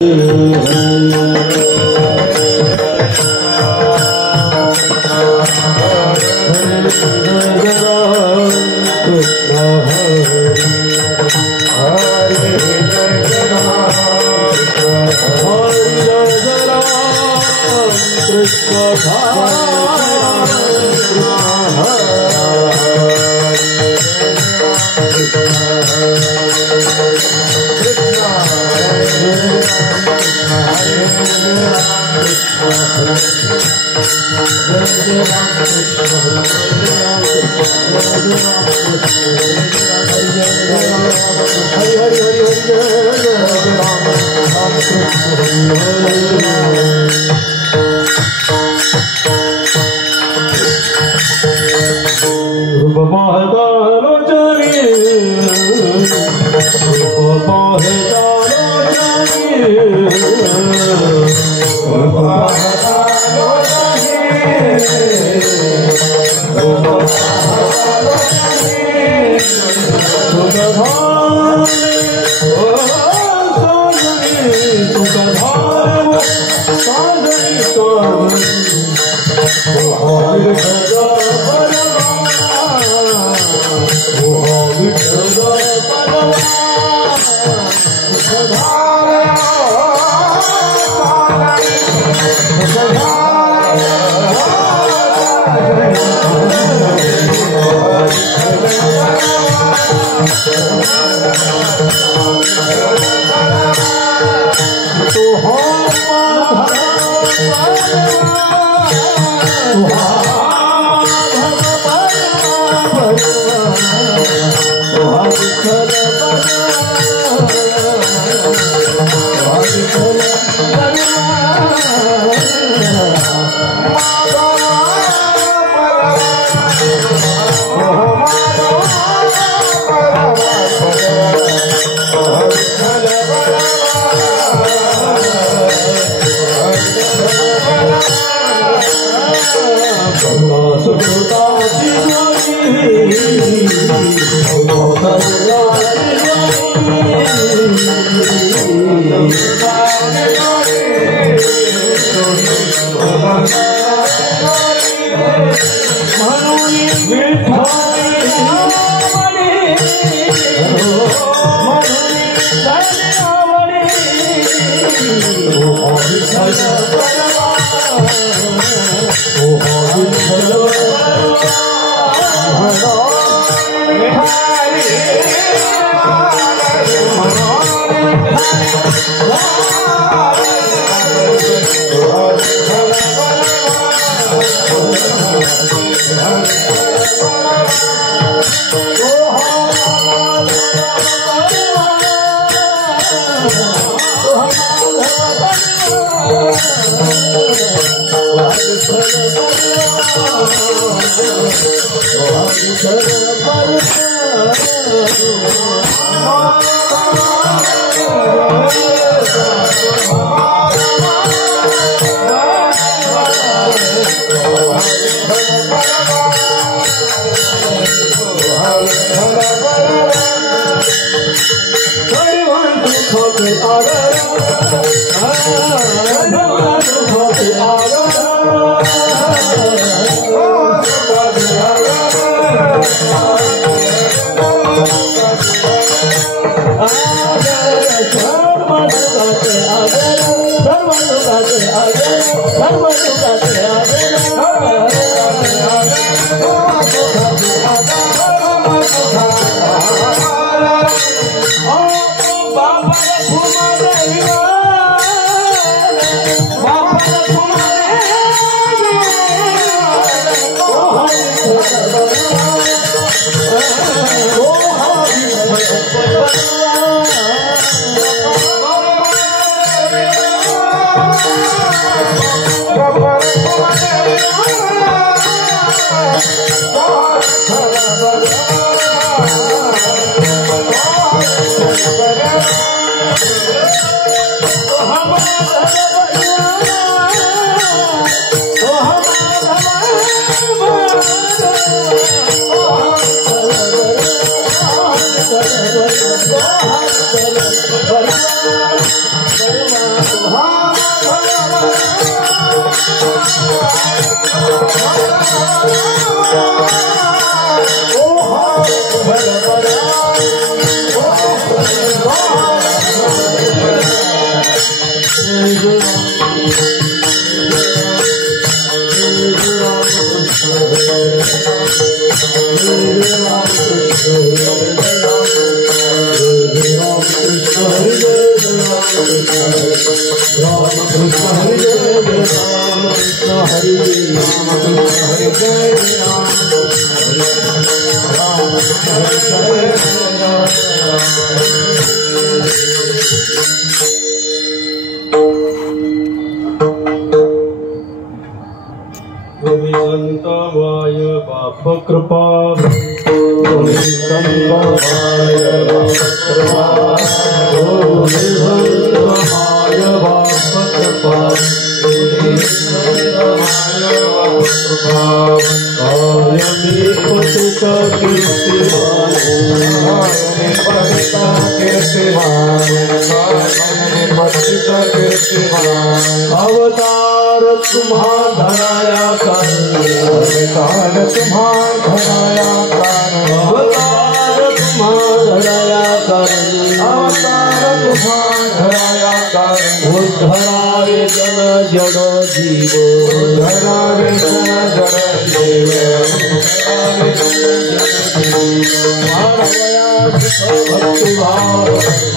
Bye. संतमाय बाप कृपा संतमाय बाप कृपा संतमाय बाप कृपा कायमी पतित कीर्तिमान कायमी पतित कीर्तिमान अवतार तुम्हारा धराया अवतार तुम्हारा धराया अवतार तुम्हारा धराया उद्धराय जन जन जीव उद्धराय जन जन जीव भक्ति भाव भक्ति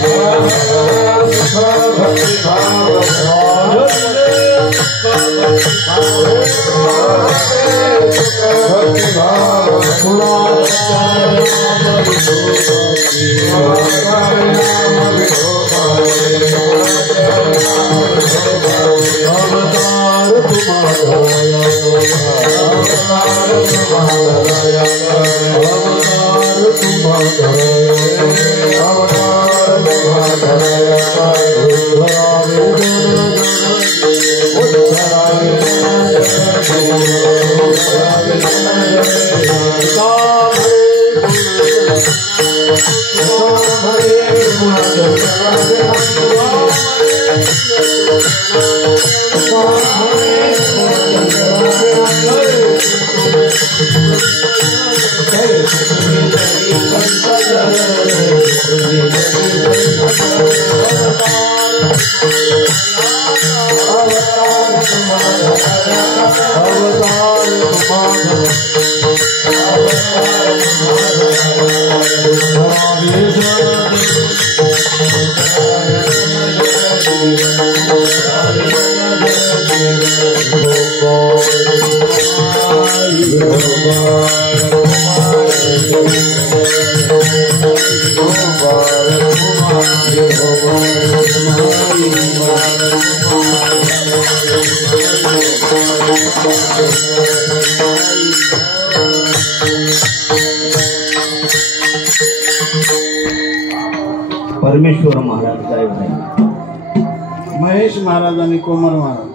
परमेश्वर महाराज काय म्हणाले? महेश महाराज आणि कोमर महाराज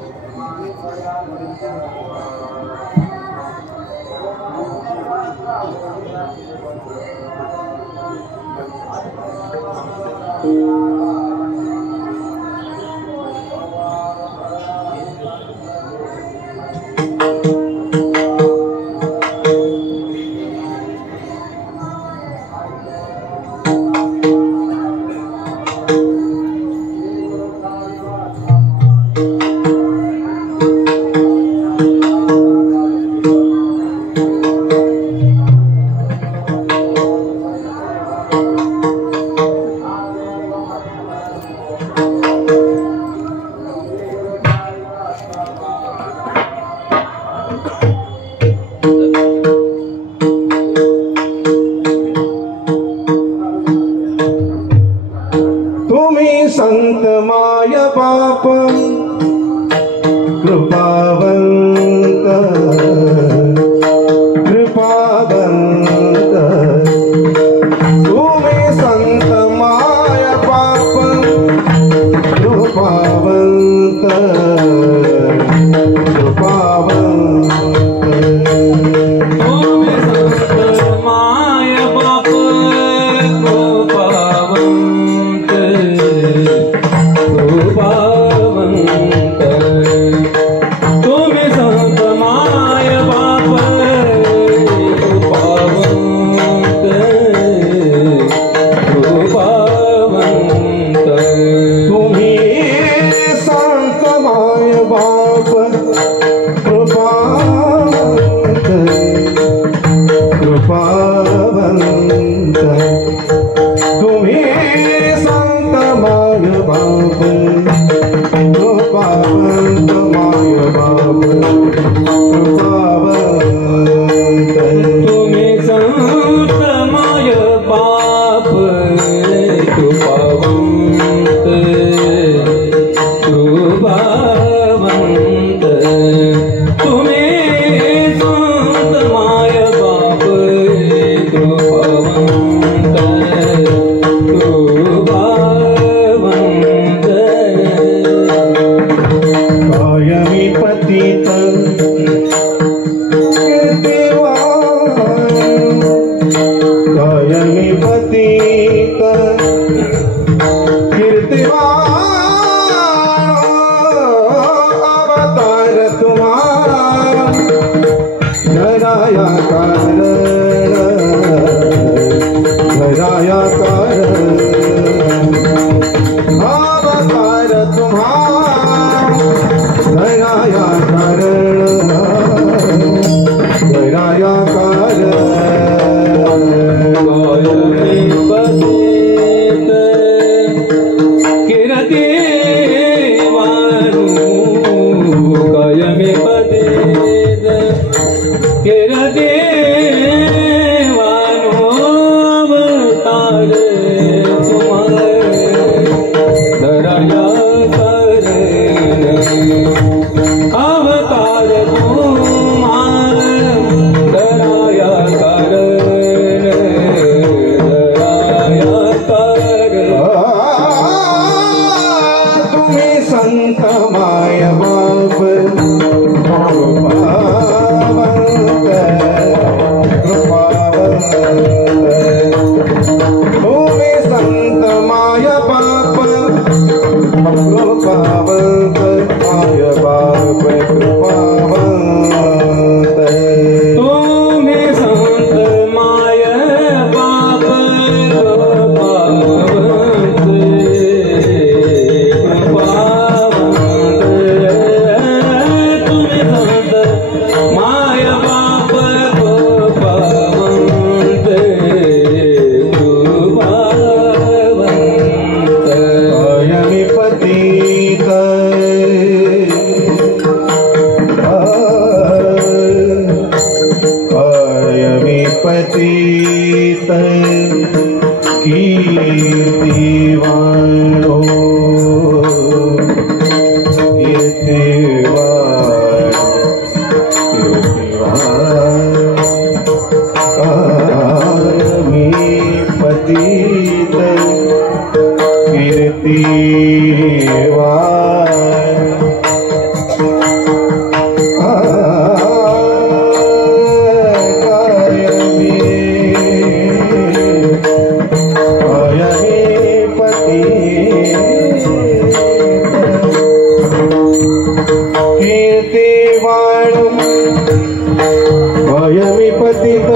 संत माय बाप कृपावंत कृपावंत तुम्ही संत माय बाप कृपावंत कृपावंत तुम्ही संत माय बाप कृपावंत कृपावंत धराया कारण धराया संत माय बाप तुम्ही संत माय बाप कृपावंत माय बाप कृपावंत तुम्ही संत माय बाप पतित कीर्तिवाणो पतित कायमी पतित कायमी पतित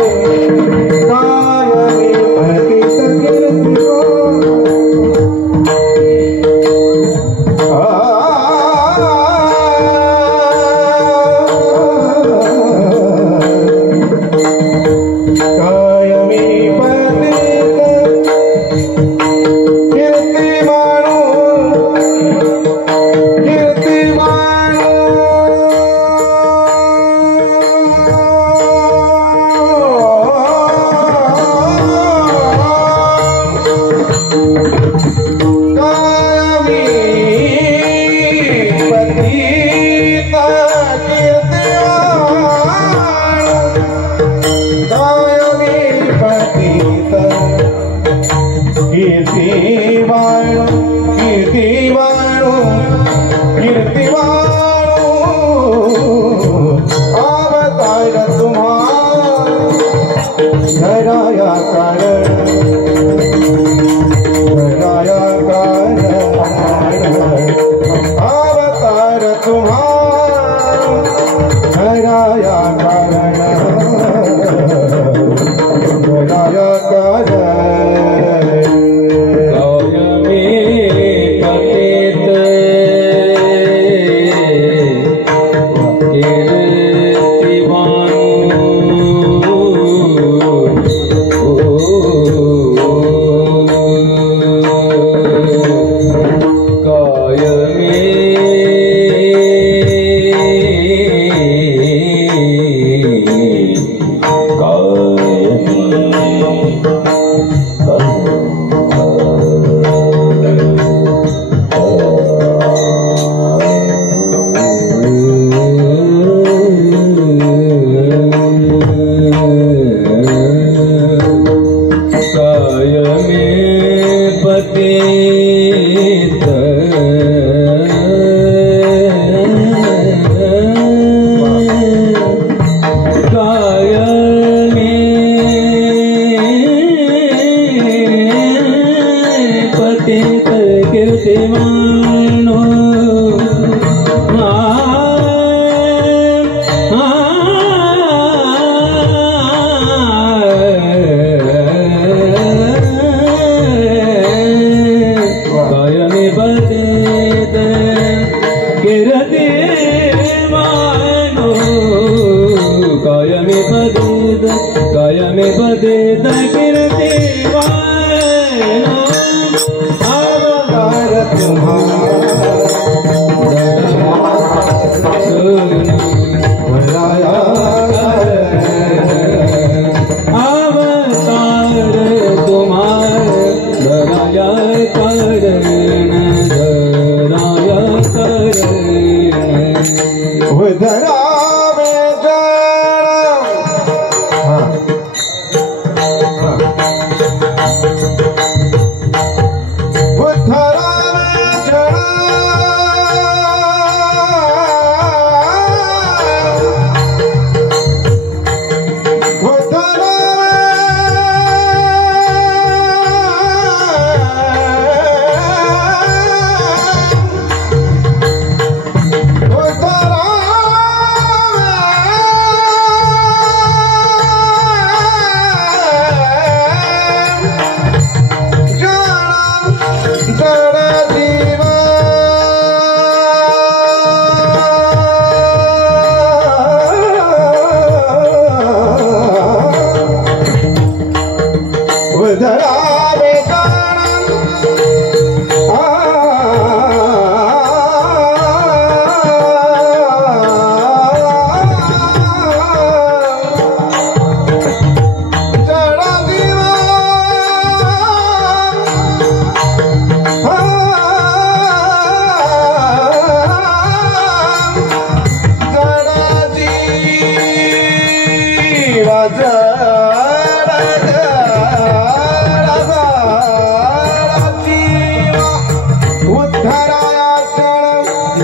कायमी पतित कीर्तिवाणो कीर्तिवाणो अवतार तुम्हारा धराया कारण अवतार तुम्हारा धराया कारण धराया कायमी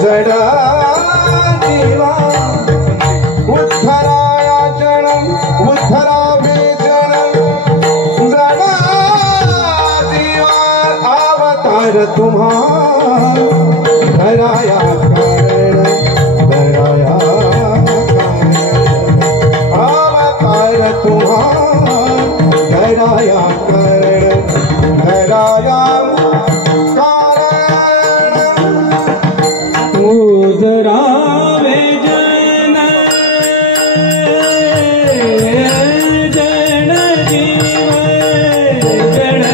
जडा जीवा उद्धराया जन उद्धरावे जन जडा जीवा अवतार तुम्हारा धराया कारण धराया अवतार तुम्हारा धराया कारण धराया उद्धरावे जन जड जीव जड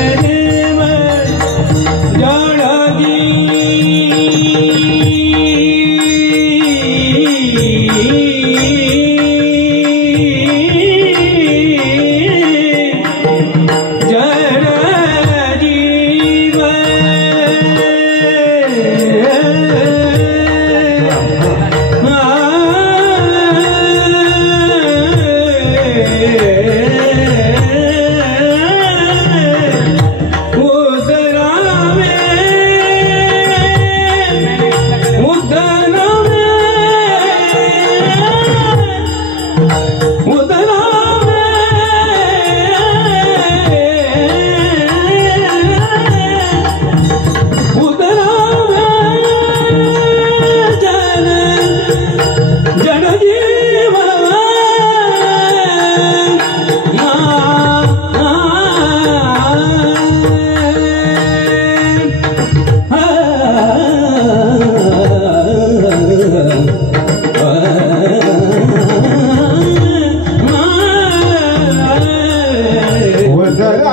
जीव जड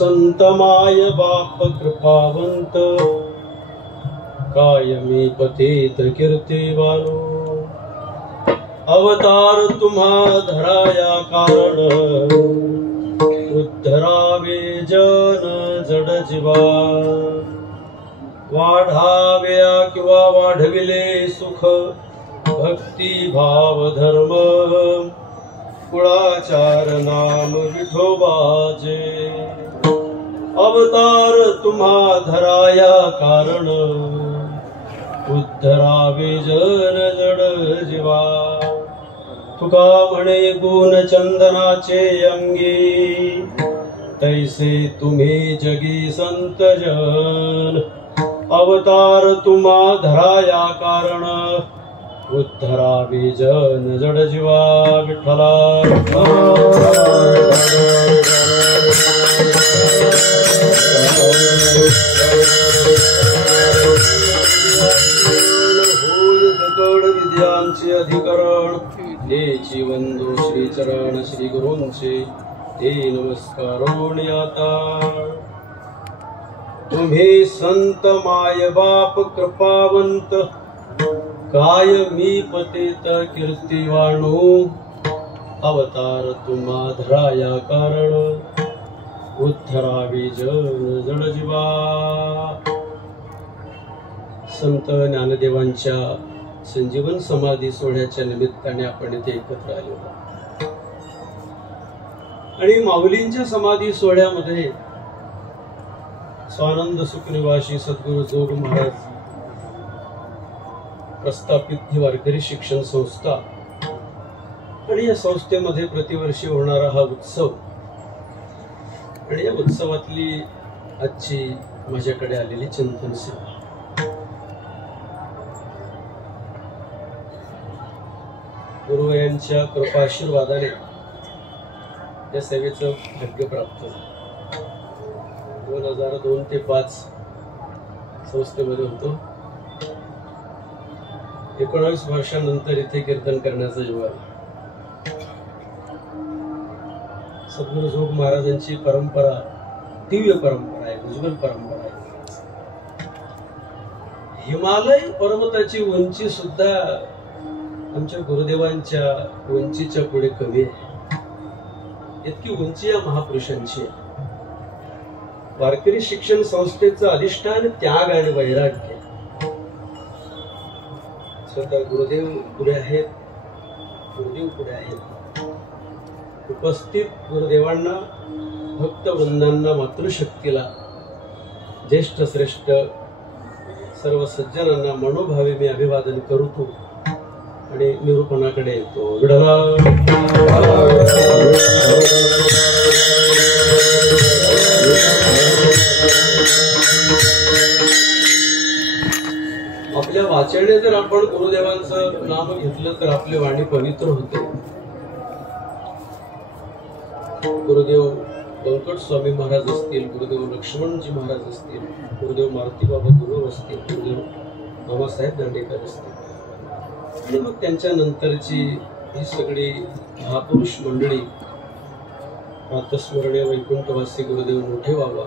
संतमाय बाप कृपावंत कायमी पतित कीर्ती वालो अवतार तुम्हा धराया कारण उद्धरावे जन जड जीवा वाढाव्या किंवा वाढविले सुख भक्ती भाव धर्म कुळाचार नाम विठोबाचे अवतार तुम्हा धराया कारण उद्धरावे जन जड जीवा तुका म्हणे गुण चंदनाचे अंगी तैसे तुम्ही जगी संत जन अवतार तुम्हा धराया कारण उद्धरावे जन जड जीवा विठ्ठला होय सकळ विद्यांचे अधिकरण हेची वंदो श्री चरण श्री गुरूंचे हे नमस्कार आता तुम्ही संत माय बाप कृपावंत काय मी पतित कीर्तिवाणू अवतार तुम्हा धराया कारण उद्धरावी जन जड जीवा संत ज्ञानदेवांच्या संजीवन समाधी सोहळ्याच्या निमित्ताने आपण इथे एकत्र आलो आणि माऊलींच्या समाधी सोहळ्यामध्ये स्वानंद सुखनिवासी सद्गुरु जोग महाराज प्रस्थापित ही वारकरी शिक्षण संस्था आणि या संस्थेमध्ये प्रतिवर्षी होणारा हा उत्सव आणि या उत्सवातली आजची माझ्याकडे आलेली चिंतन सेवा गुरुवयांच्या कृपाशीर्वादाने या सेवेचं भाग्य प्राप्त झालं 2002 ते 5 संस्थेमध्ये होतो 19 वर्षानंतर इथे कीर्तन करण्याचा योग आला सद्गुरु जोग महाराजांची परंपरा दिव्य परंपरा आहे उज्ज्वल परंपरा आहे हिमालय पर्वताची उंची सुद्धा आमच्या गुरुदेवांच्या उंचीच्या पुढे कमी आहे इतकी उंची या महापुरुषांची आहे वारकरी शिक्षण संस्थेचं अधिष्ठान त्याग आणि वैराग्य स्वतः गुरुदेव पुढे आहेत गुरुदेव पुढे आहेत उपस्थित गुरुदेवांना भक्त वृंदांना मातृशक्तीला ज्येष्ठ श्रेष्ठ सर्व सज्जनांना मनोभावे मी अभिवादन करतो आणि निरूपणाकडे येतो विठ्ठला आपल्या वाचने जर आपण गुरुदेवांचं नाव घेतलं तर आपली वाणी पवित्र होते गुरुदेव व्यंकट स्वामी महाराज असतील गुरुदेव लक्ष्मणजी महाराज असतील गुरुदेव मारुती बाबा गुरु असतील गुरुदेव मामासाहेब दांडेकर असतील आणि मग त्यांच्या नंतरची ही सगळी महापुरुष मंडळी प्रातस्मरणीय वैकुंठवासी गुरुदेव मोठे बाबा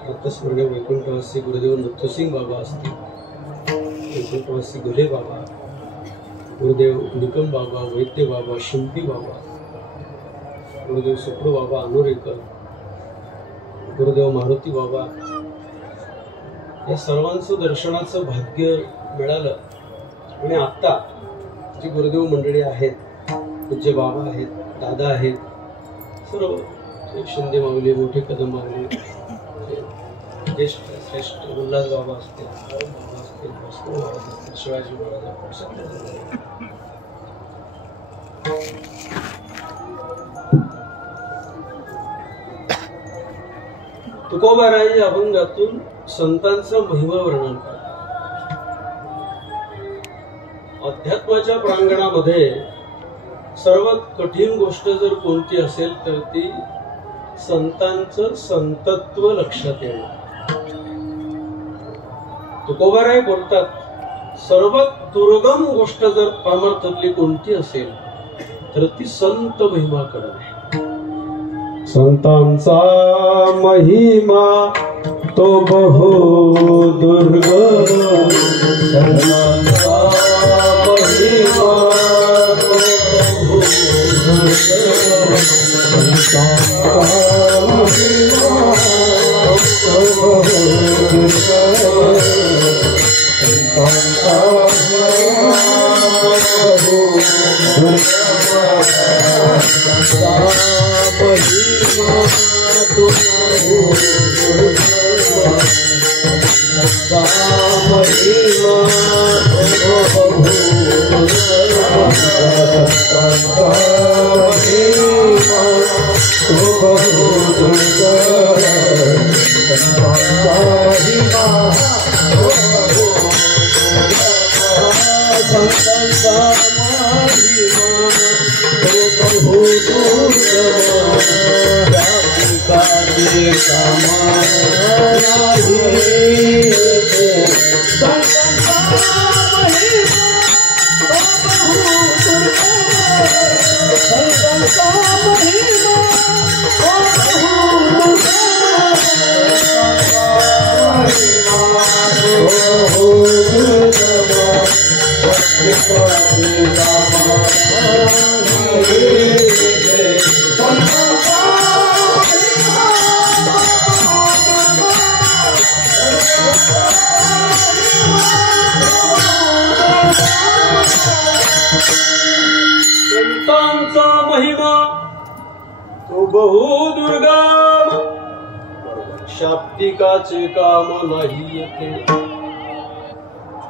प्रातस्मरणीय वैकुंठवासी गुरुदेव नथुसिंग बाबा असतील वैकुंठवासी गुले बाबा गुरुदेव निकम बाबा वैद्य बाबा शिंपी बाबा गुरुदेव सुखडू बाबा अनुरेकर गुरुदेव मारुती बाबा या सर्वांचं दर्शनाचं भाग्य मिळालं आणि आता जी गुरुदेव मंडळी आहेत पूज्य बाबा आहेत दादा आहेत सर्व शिंदे माऊली मोठे कदम माऊली ज्येष्ठ श्रेष्ठ उल्हास बाबा असतील बाबा असतील भास्कर महाराज असतील शिवाजी महाराज तुकोबाराई अभंगातून संतांचं महिमा वर्णन करतात अध्यात्माच्या प्रांगणामध्ये सर्वात कठीण गोष्ट जर कोणती असेल तर ती संतांचं संतत्व लक्षात येणं तुकोबाराय बोलतात सर्वात दुर्गम गोष्ट जर पामर्थातली कोणती असेल तर ती संत महिमा करणे संतांचा महिमा तो बहु दुर्गम संतांचा महिमा तो बहु दुर्गम संतांचा महिमा तो बहु दुर्गम संतांचा महिमा बहु दुर्गम संतांचा महिमा तो बहु दुर्गम, शाब्दिकाचे काम नाही येते.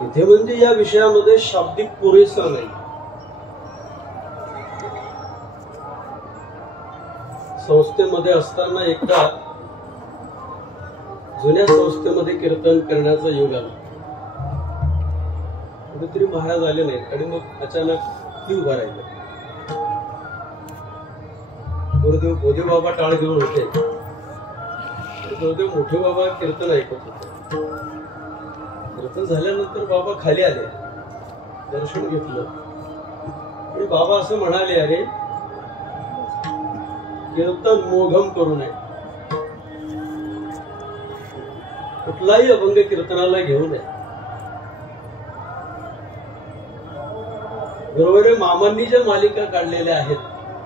इथे म्हणजे या विषयामध्ये शाब्दिक पुरेसा नाही. संस्थेमध्ये असताना एकदा जुन्या संस्थेमध्ये कीर्तन करण्याचा योग आला. कुठेतरी महाराज आले नाहीत आणि मग अचानक ती उभा राहिली. गुरुदेव बोधे बाबा टाळ घेऊन होते. गुरुदेव मोठे बाबा कीर्तन ऐकत होते. कीर्तन झाल्यानंतर बाबा खाली आले, दर्शन घेतलं आणि बाबा असं म्हणाले, अरे कीर्तन मोघम करू नये, कुठलाही अभंग कीर्तनाला घेऊ नये. बरोबर मामांनी ज्या मालिका काढलेल्या आहेत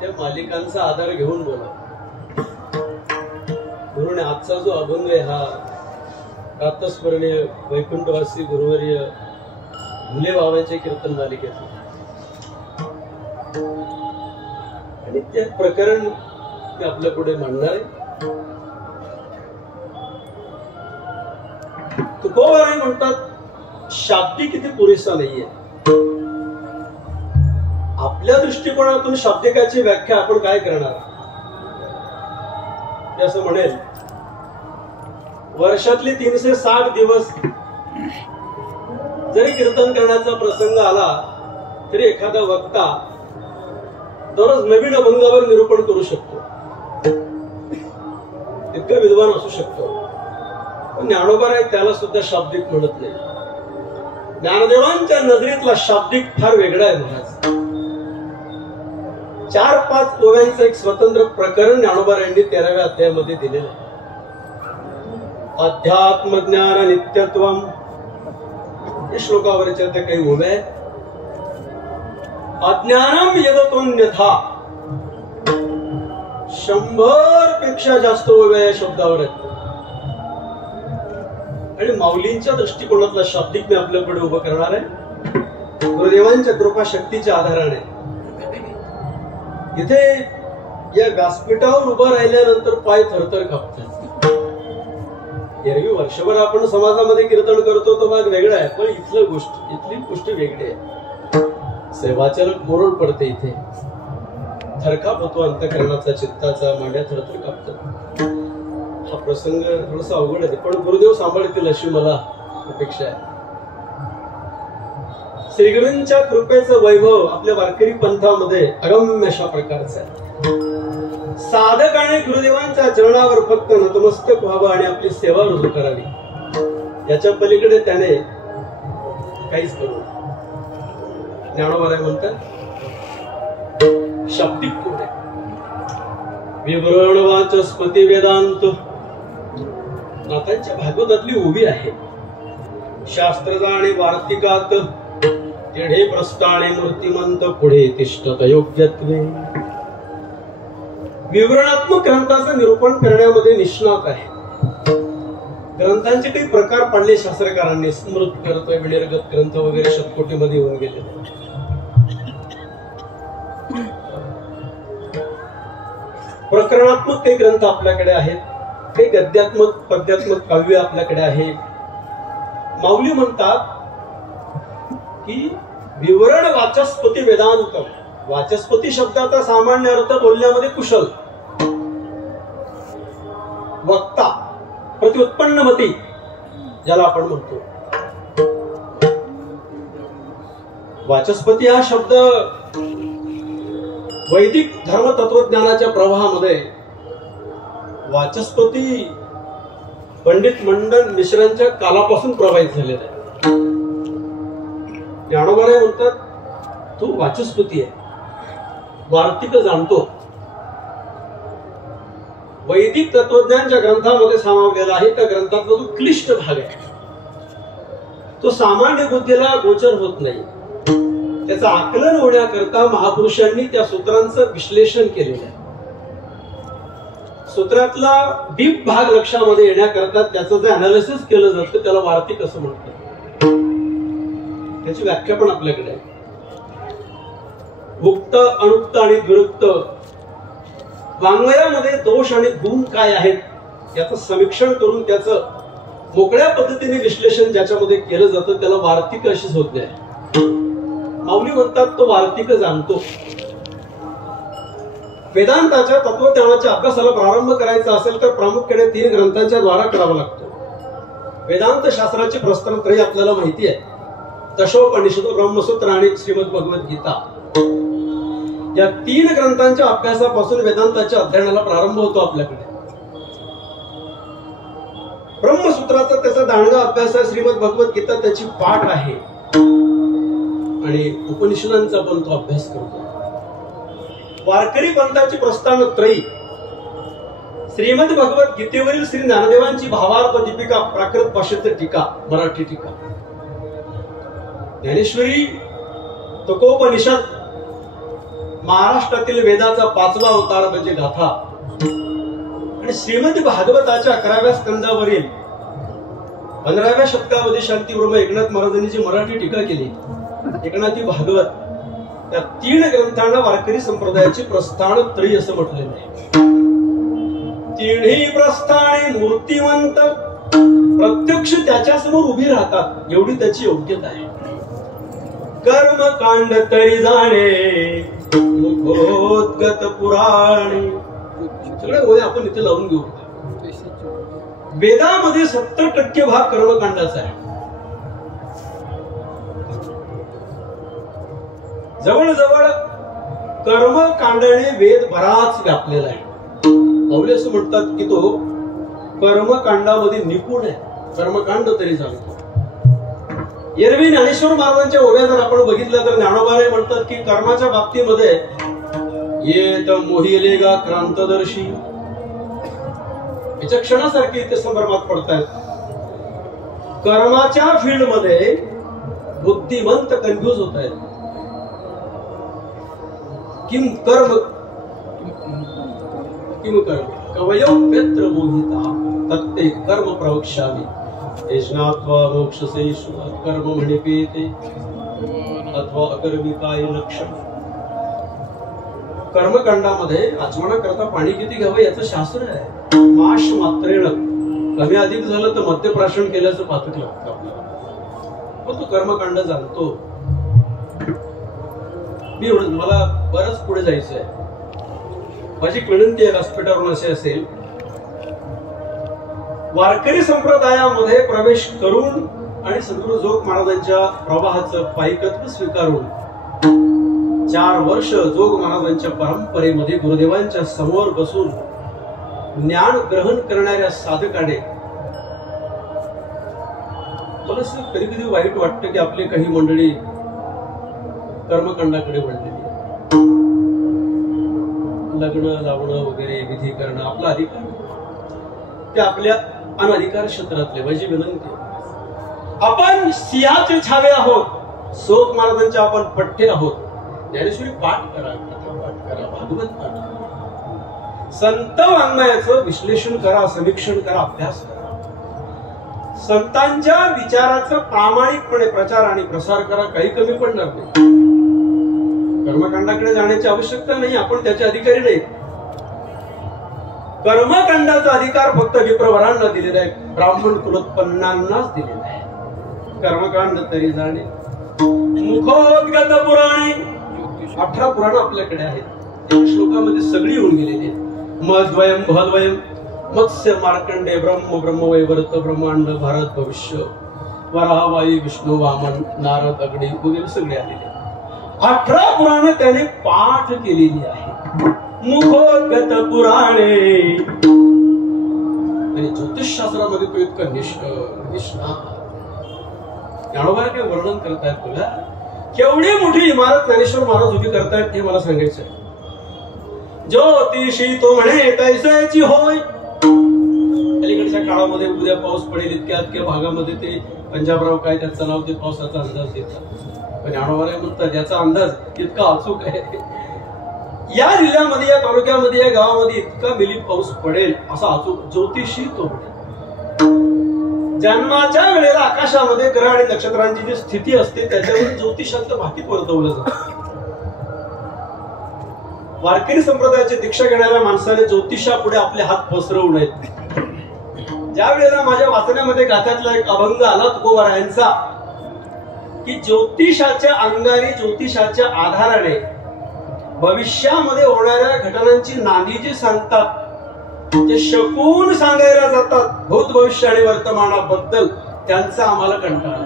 त्या मालिकांचा आधार घेऊन बोला. म्हणून आजचा जो अभंग आहे हा प्रातस्मरणीय वैकुंठवासी गुरुवर्य भुले बाबांच्या कीर्तन मालिकेत आणि ते प्रकरण मी आपल्या पुढे मांडणार आहे. तुकोबाराय म्हणतात शाब्दिक किती पुरेसा नाहीये. आपल्या दृष्टिकोनातून शाब्दिकाची व्याख्या आपण काय करणार. ते असं म्हणेल, वर्षातले 360 दिवस जरी कीर्तन करण्याचा प्रसंग आला तरी एखादा वक्ता दररोज नवीन अभंगावर निरूपण करू शकतो, इतका विद्वान असू शकतो. पण ज्ञानोबा त्याला सुद्धा शाब्दिक म्हणत नाही. ज्ञानदेवांच्या नजरेतला शाब्दिक फार वेगळा आहे महाराज. 4-5 ओव्यांचं एक स्वतंत्र प्रकरण ज्ञानोबारायांनी 13व्या अध्यायामध्ये दिलेलं आहे. अध्यात्म ज्ञान नित्यत्वम या श्लोकावरच्या त्या काही ओव्या आहेत. अज्ञानम यदतोन्यथा 100 पेक्षा जास्त ओव्या या शब्दावर आहेत. आणि माऊलींच्या दृष्टिकोनातला शाब्दिक मी आपल्याकडे उभं करणार आहे गुरुदेवांच्या कृपा शक्तीच्या आधाराने. इथे या व्यासपीठावर उभं राहिल्यानंतर पाय थरथर कापतात. एरवी वर्षभर आपण समाजामध्ये कीर्तन करतो तो भाग वेगळा आहे, पण इथली गोष्ट वेगळी आहे. सेवाचरक कोरड पडते. इथे थरकाप होतो अंतःकरणाचा, चित्ताचा, मांड्या थरथर कापतात. हा प्रसंग थोडासा अवघड आहे, पण गुरुदेव सांभाळतील अशी मला अपेक्षा आहे. श्रीगुरूंच्या कृपेचं वैभव आपल्या वारकरी पंथामध्ये अगम्य अशा प्रकारचं आहे. साधकाने गुरुदेवांच्या चरणावर फक्त नतमस्तक व्हावं आणि आपली सेवा रुजू करावी, याच्या पलीकडे त्याने काहीच करू. ज्ञानोबा म्हणतात शाब्दिक कोण आहे. विवरण वाचस्पती वेदांत नाथांच्या भागवतातली उभी आहे. शास्त्र जाणे वार्तिकात तेढे प्रस्थाने मूर्तिमंत पुढे तिष्ठत योग्यत्वे. विवरणात्मक ग्रंथाचं निरूपण करण्यामध्ये निष्णात आहे. ग्रंथांचे काही प्रकार पाडले शास्त्रकारांनी. स्मृत ग्रंथ, विनिर्गत ग्रंथ वगैरे शतकोटीमध्ये येऊन गेलेले. प्रकरणात्मक काही ग्रंथ आपल्याकडे आहेत. काही गद्यात्मक पद्यात्मक काव्य आपल्याकडे आहे. माऊली म्हणतात की विवरण वाचस्पती वेदांतम. वाचस्पती शब्दाचा सामान्य अर्थ बोलण्यामध्ये कुशल, वक्ता, प्रत्युत्पन्नमती ज्याला आपण म्हणतो. वाचस्पती हा शब्द वैदिक धर्म तत्वज्ञानाच्या प्रवाहामध्ये वाचस्पती पंडित मंडन मिश्रांच्या कालापासून प्रवाहित झालेला आहे. ज्ञानोबा म्हणतात तो वाचस्पती आहे, वार्तिक जाणतो. वैदिक तत्वज्ञान ज्या ग्रंथामध्ये सामावलेला आहे त्या ग्रंथातला जो क्लिष्ट भाग आहे तो सामान्य बुद्धीला गोचर होत नाही. त्याचं आकलन होण्याकरता महापुरुषांनी त्या सूत्रांचं विश्लेषण केलेलं आहे. सूत्रातला डीप भाग लक्षामध्ये येण्याकरता त्याचं जे अनालिसिस केलं जातं त्याला वार्तिक असं म्हणतात. त्याची व्याख्या पण आपल्याकडे आहे. भुक्त, अनुक्त आणि विरुक्त वाङ्मयामध्ये दोष आणि गुण काय आहेत याचं समीक्षण करून त्याचं मोकळ्या पद्धतीने विश्लेषण ज्याच्यामध्ये केलं जातं त्याला वार्तिक अशी संज्ञा आहे. माऊली म्हणतात तो वार्तिक जाणतो. वेदांताच्या तत्वज्ञानाच्या अभ्यासाला प्रारंभ करायचा असेल तर प्रामुख्याने 3 ग्रंथांच्या द्वारा करावा लागतो. वेदांत शास्त्राची प्रस्थानत्रयी आपल्याला माहिती आहे. दशोपनिषद, ब्रह्मसूत्र आणि श्रीमद भगवद्गीता या 3 ग्रंथांच्या अभ्यासापासून वेदांताच्या अध्ययनाला प्रारंभ होतो आपल्याकडे. ब्रह्मसूत्राचा त्याचा दांडगा अभ्यास आहे. श्रीमद भगवद्गीता त्याची पाठ आहे आणि उपनिषदांचा पण तो अभ्यास करतो. वारकरी पंथाची प्रस्थानत्रयी श्रीमद भगवद्गीतेवरील श्री ज्ञानदेवांची भावार्थ दीपिका, प्राकृत भाषेत टीका, मराठी टीका, ज्ञानेश्वरी, तकोपनिषद, महाराष्ट्रातील वेदाचा 5वा अवतार म्हणजे गाथा आणि श्रीमद भागवताच्या 11व्या स्कंदावरील 15व्या शतकामध्ये शांतीब्रह्म एकनाथ महाराजांनी जी मराठी टीका केली, एकनाथी भागवत, त्या 3 ग्रंथांना वारकरी संप्रदायाची प्रस्थानत्रयी असं म्हटलेलं आहे. 3ही प्रस्थाने मूर्तिवंत प्रत्यक्ष त्याच्या समोर उभी राहतात एवढी त्याची योग्यता आहे. कर्मकांड तरी जाणे मुखोद्गत पुराणे, सगळे ओळी आपण इथे लावून घेऊ. वेदामध्ये 70% भाग कर्मकांडाचा आहे. जवळजवळ कर्मकांडाने वेद बराच व्यापलेला आहे. माऊली असं म्हणतात की तो कर्मकांडामध्ये निपुण आहे, कर्मकांड तरी जाणतो. एरवी ज्ञानेश्वर महाराजांच्या ओव्या जर आपण बघितल्या तर ज्ञानोबाने म्हणतात की कर्माच्या बाबतीमध्ये येत मोहिले गा क्रांतदर्शी, विचक्षणासारखी ते संभ्रमात पडतायत. कर्माच्या फील्ड मध्ये बुद्धिमंत कन्फ्युज होत आहेत. किम कर्म कवयोप्यत्र मोहिता तत्ते कर्म प्रवक्ष्यामि यज्ञात्वा मोक्षसे कर्म म्हणिपेते अथवा अकर्मिकाय लक्षण. कर्मकांडामध्ये आचमनाकरता पाणी किती घ्यावं याचं शास्त्र आहे. माश मात्रेण कमी अधिक झालं तर मद्यप्राशन केल्याचं पातक लागतं आपल्याला. पण तो कर्मकांड जाणतो. मी मला बरंच पुढे जायचं आहे. माझी विनंती आहे व्यासपीठावरून असे असेल, वारकरी संप्रदायामध्ये प्रवेश करून आणि सद्गुरू जोग महाराजांच्या प्रवाहाचं पायकत्व स्वीकारून 4 वर्ष जोग महाराजांच्या परंपरेमध्ये गुरुदेवांच्या समोर बसून ज्ञान ग्रहण करणाऱ्या साधकाने मला कधी कधी वाईट वाटतं की आपली काही मंडळी कर्मकांडाकडे वळलेली आहे. लग्न लावणं वगैरे विधी करणं आपला अधिकार, ते आपल्या अनधिकार क्षेत्रातले. माझी विनंती, आपण सिंहाचे छावे आहोत, जोग महाराजांच्या आपण पठ्ठे आहोत. ज्ञानेश्वरी पाठ करा, कथा पाठ करा, भागवत पाठ करा, संत वाङ्मयाचं विश्लेषण करा, समीक्षण करा, अभ्यास करा. संतांच्या विचाराचं प्रामाणिकपणे प्रचार आणि प्रसार करा. काही कमी पडणार नाही. कर्मकांडाकडे जाण्याची आवश्यकता नाही, आपण त्याचे अधिकारी नाही. कर्मकांडाचा अधिकार फक्त विप्रवरांना दिलेला आहे, ब्राह्मण कुलोत्पन्नांनाच दिलेला आहे. कर्मकांड तरी जाणे मुखोद्गत पुराणे, 18 पुराण आपल्याकडे आहेत. एक श्लोकामध्ये सगळी येऊन गेलेली आहेत. मद्वयम भद्वयम मत्स्य मार्कंडे ब्रह्म ब्रह्मवैवर्त ब्रह्मांड भारत भविष्य वराह वायू विष्णू वामन नारद अग्नी वगैरे सगळे आलेले 18 पुराण त्याने पाठ केलेली आहे. मुखोद्गत पुराणे. आणि ज्योतिषशास्त्रामध्ये तो इतका निष्णात. ज्ञानोबा काय वर्णन करतायत तुला, केवढी मोठी इमारत ज्ञानेश्वर महाराज उभी करतायत हे मला सांगायचं आहे. ज्योतिषी तो म्हणे तैसेची होय. अलीकडच्या काळामध्ये उद्या पाऊस पडेल इतक्या भागामध्ये ते पंजाबराव काय त्याचं नाव ते पावसाचा अंदाज देतात. पण ज्ञानोबा म्हणतात याचा अंदाज इतका अचूक आहे. या जिल्ह्यामध्ये या तालुक्यामध्ये या गावामध्ये इतका मिली पाऊस पडेल असा अचूक ज्योतिषी तो म्हणे. जन्माच्या वेळेला आकाशामध्ये ग्रह आणि नक्षत्रांची जी स्थिती असते त्याच्यावर ज्योतिषांचं भाकीत वर्तवलं जातं. वारकरी संप्रदायाची दीक्षा घेणाऱ्या माणसाने ज्योतिषापुढे आपले हात पसरवू नयेत. ज्या वेळेला माझ्या वाचण्यामध्ये गाथ्यातला एक अभंग आला तुकोबारायांचा की ज्योतिषाच्या अंगाने ज्योतिषाच्या आधाराने भविष्यामध्ये होणाऱ्या घटनांची नांदी जी सांगतात ते शकून सांगायला जातात भूत भविष्य आणि वर्तमानाबद्दल, त्यांचा आम्हाला कंटाळा.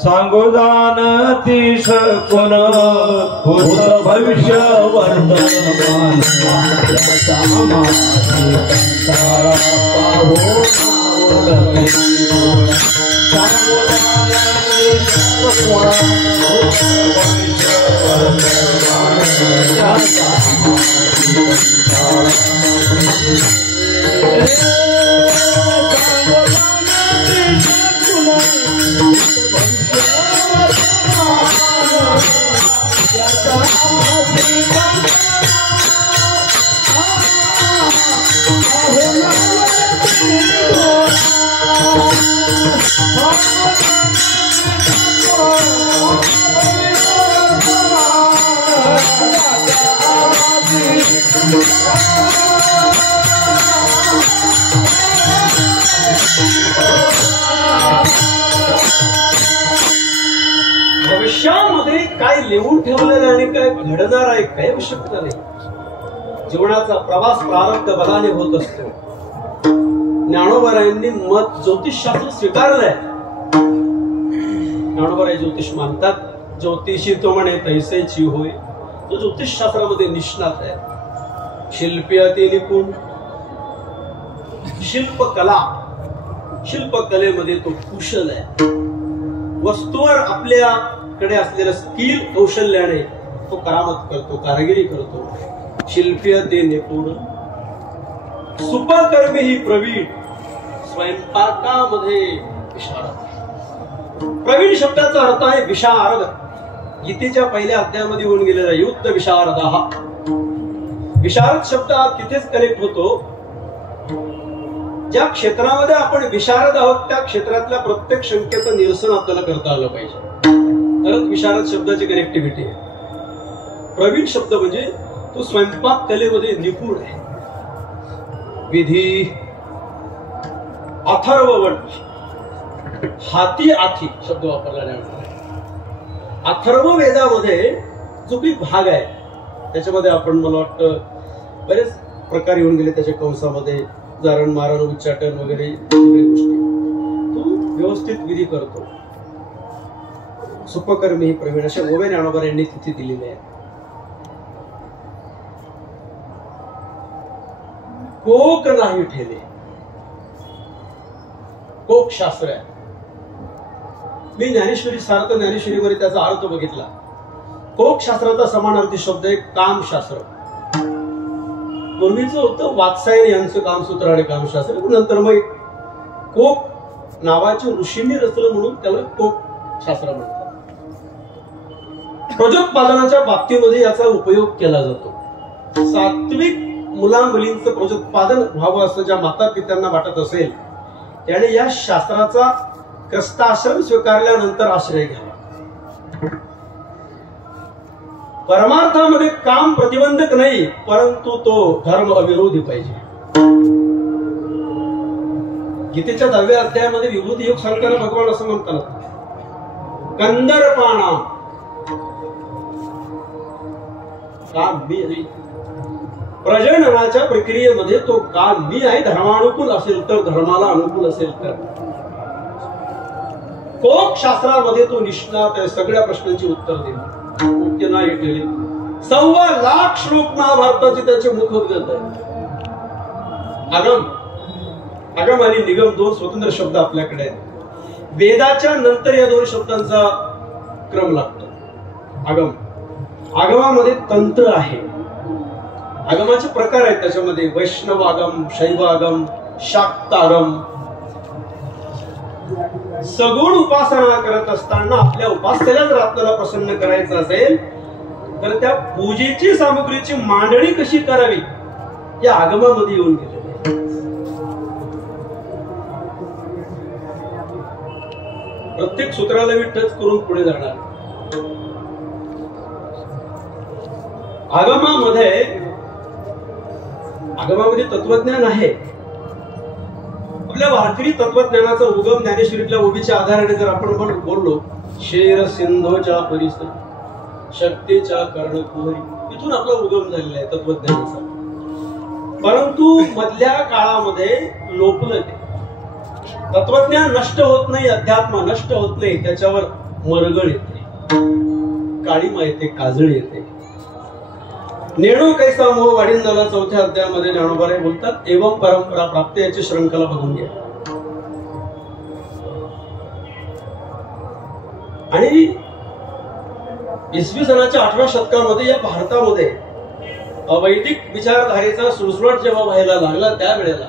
सांगो जाणती शकून भूत भविष्य वर्तमान भविष्यामध्ये काय लिहून ठेवलेलं आणि काय घडणार आहे काही आवश्यकता नाही. जीवनाचा प्रवास प्रारब्ध बलाने होत असतो. ज्ञानोबारायांनी मत ज्योतिषशास्त्र स्वीकारलंय. ज्ञानोबाराय ज्योतिष मानतात. ज्योतिषी तो म्हणे तैसेची होय. तो ज्योतिषशास्त्रामध्ये निष्णात आहे. शिल्पी अति निपुण. शिल्पकलेमध्ये तो कुशल आहे. वस्तूवर आपल्याकडे असलेलं स्किल कौशल्याने तो करामत करतो, कारागिरी करतो. शिल्पी अति निपुण. सुपकर्मी ही प्रवीण. स्वयंपाकामध्ये विशारद. प्रवीण शब्दाचा अर्थ आहे विशारद. गीतेच्या पहिल्या अध्यायामध्ये होऊन गेलेला युद्ध विशारद हा विशारद शब्द तिथेच कनेक्ट होतो. ज्या क्षेत्रामध्ये आपण विशारद आहोत त्या क्षेत्रातल्या प्रत्येक शंकेचं निरसन आपल्याला करता आलं पाहिजे. तरच विशारद शब्दाची कनेक्टिव्हिटी आहे. प्रवीण शब्द म्हणजे तो स्वयंपाक कलेमध्ये निपुण आहे. विधी. अथर्ववण. हाती आथी शब्द वापरला जाणार. अथर्व वेदामध्ये जो काही भाग आहे त्याच्यामध्ये आपण मला वाटतं बरेच प्रकार येऊन गेले. त्याच्या कंसामध्ये जारण मारण उच्चाटन वगैरे गोष्टी तो व्यवस्थित विधी करतो. सुपकर्मी ही प्रवीण अशा गोवे ज्ञानोबा यांनी तिथे दिलेले आहे. कोक नाही ठेले. कोक शास्त्र आहे. मी ज्ञानेश्वरी सार्थ ज्ञानेश्वरीवर त्याचा अर्थ बघितला. कोक शास्त्राचा समानार्थी शब्द आहे कामशास्त्र. पूर्वीचं होतं वात्सायन यांचं कामसूत्र आणि कामशास्त्र. नंतर मग कोक नावाच्या ऋषींनी रचलं म्हणून त्याला कोक शास्त्र म्हणतात. प्रजोत्पादनाच्या बाबतीमध्ये याचा उपयोग केला जातो. सात्विक मुलामुलींचं प्रजोत्पादन व्हावं असं ज्या माता पित्यांना वाटत असेल त्याने या शास्त्राचा क्रस्ताश्रम स्वीकारल्यानंतर आश्रय घ्यावा. परमार्थामध्ये काम प्रतिबंधक नाही, परंतु तो धर्म अविरोधी पाहिजे. गीतेच्या 10व्या अध्यायामध्ये विभूती योग सांगताना भगवान असं म्हणतात, कंदर्पाणा काम मी नाही. प्रजननाच्या प्रक्रियेमध्ये तो काम मी आहे. धर्मानुकूल असेल तर, धर्माला अनुकूल असेल तर. कोक शास्त्रामध्ये तो निष्णात आहे, सगळ्या प्रश्नांची उत्तर देणार. मुख्य नाही केले 1,00,000 श्लोक महाभारताचे त्याचे मुखोद्गत आहे. आगम आणि निगम दोन स्वतंत्र शब्द आपल्याकडे आहेत. वेदाच्या नंतर या दोन शब्दांचा क्रम लागतो. आगमामध्ये तंत्र आहे. आगमाचे प्रकार आहेत त्याच्यामध्ये, वैष्णव आगम, शैव आगम, शाक्त आगम. सगुण उपासना करत असताना आपल्या उपास्याला जर आपल्याला प्रसन्न करायचं असेल तर त्या पूजेची सामग्रीची मांडणी कशी करावी या आगमामध्ये येऊन गेलेले आहे. प्रत्येक सूत्राला मी टच करून पुढे जाणार. आगमामध्ये तत्वज्ञान आहे. आपल्या वारकरी तत्वज्ञानाचा उगम ज्ञानेश्वरीतल्या ओबीच्या आधाराने जर आपण बोललो, शेर सिंधूच्या परिसर शक्तीच्या कर्णकुहरी, इथून आपला उगम झालेला आहे तत्वज्ञानाचा. परंतु मधल्या काळामध्ये लोपलं ते तत्वज्ञान. नष्ट होत नाही, अध्यात्म नष्ट होत नाही, त्याच्यावर मरगळ येते, काळीमा येते, काजळ येते. नेणो कैसा मोह वाढीन झाला 4थ्या अध्यायामध्ये ज्ञानोबाराय बोलतात, एवं परंपरा प्राप्त याची श्रृंखला बघून घ्या. आणि इसवी सनाच्या 8व्या शतकामध्ये या भारतामध्ये अवैदिक विचारधारेचा सुळसुळाट जेव्हा व्हायला लागला, त्यावेळेला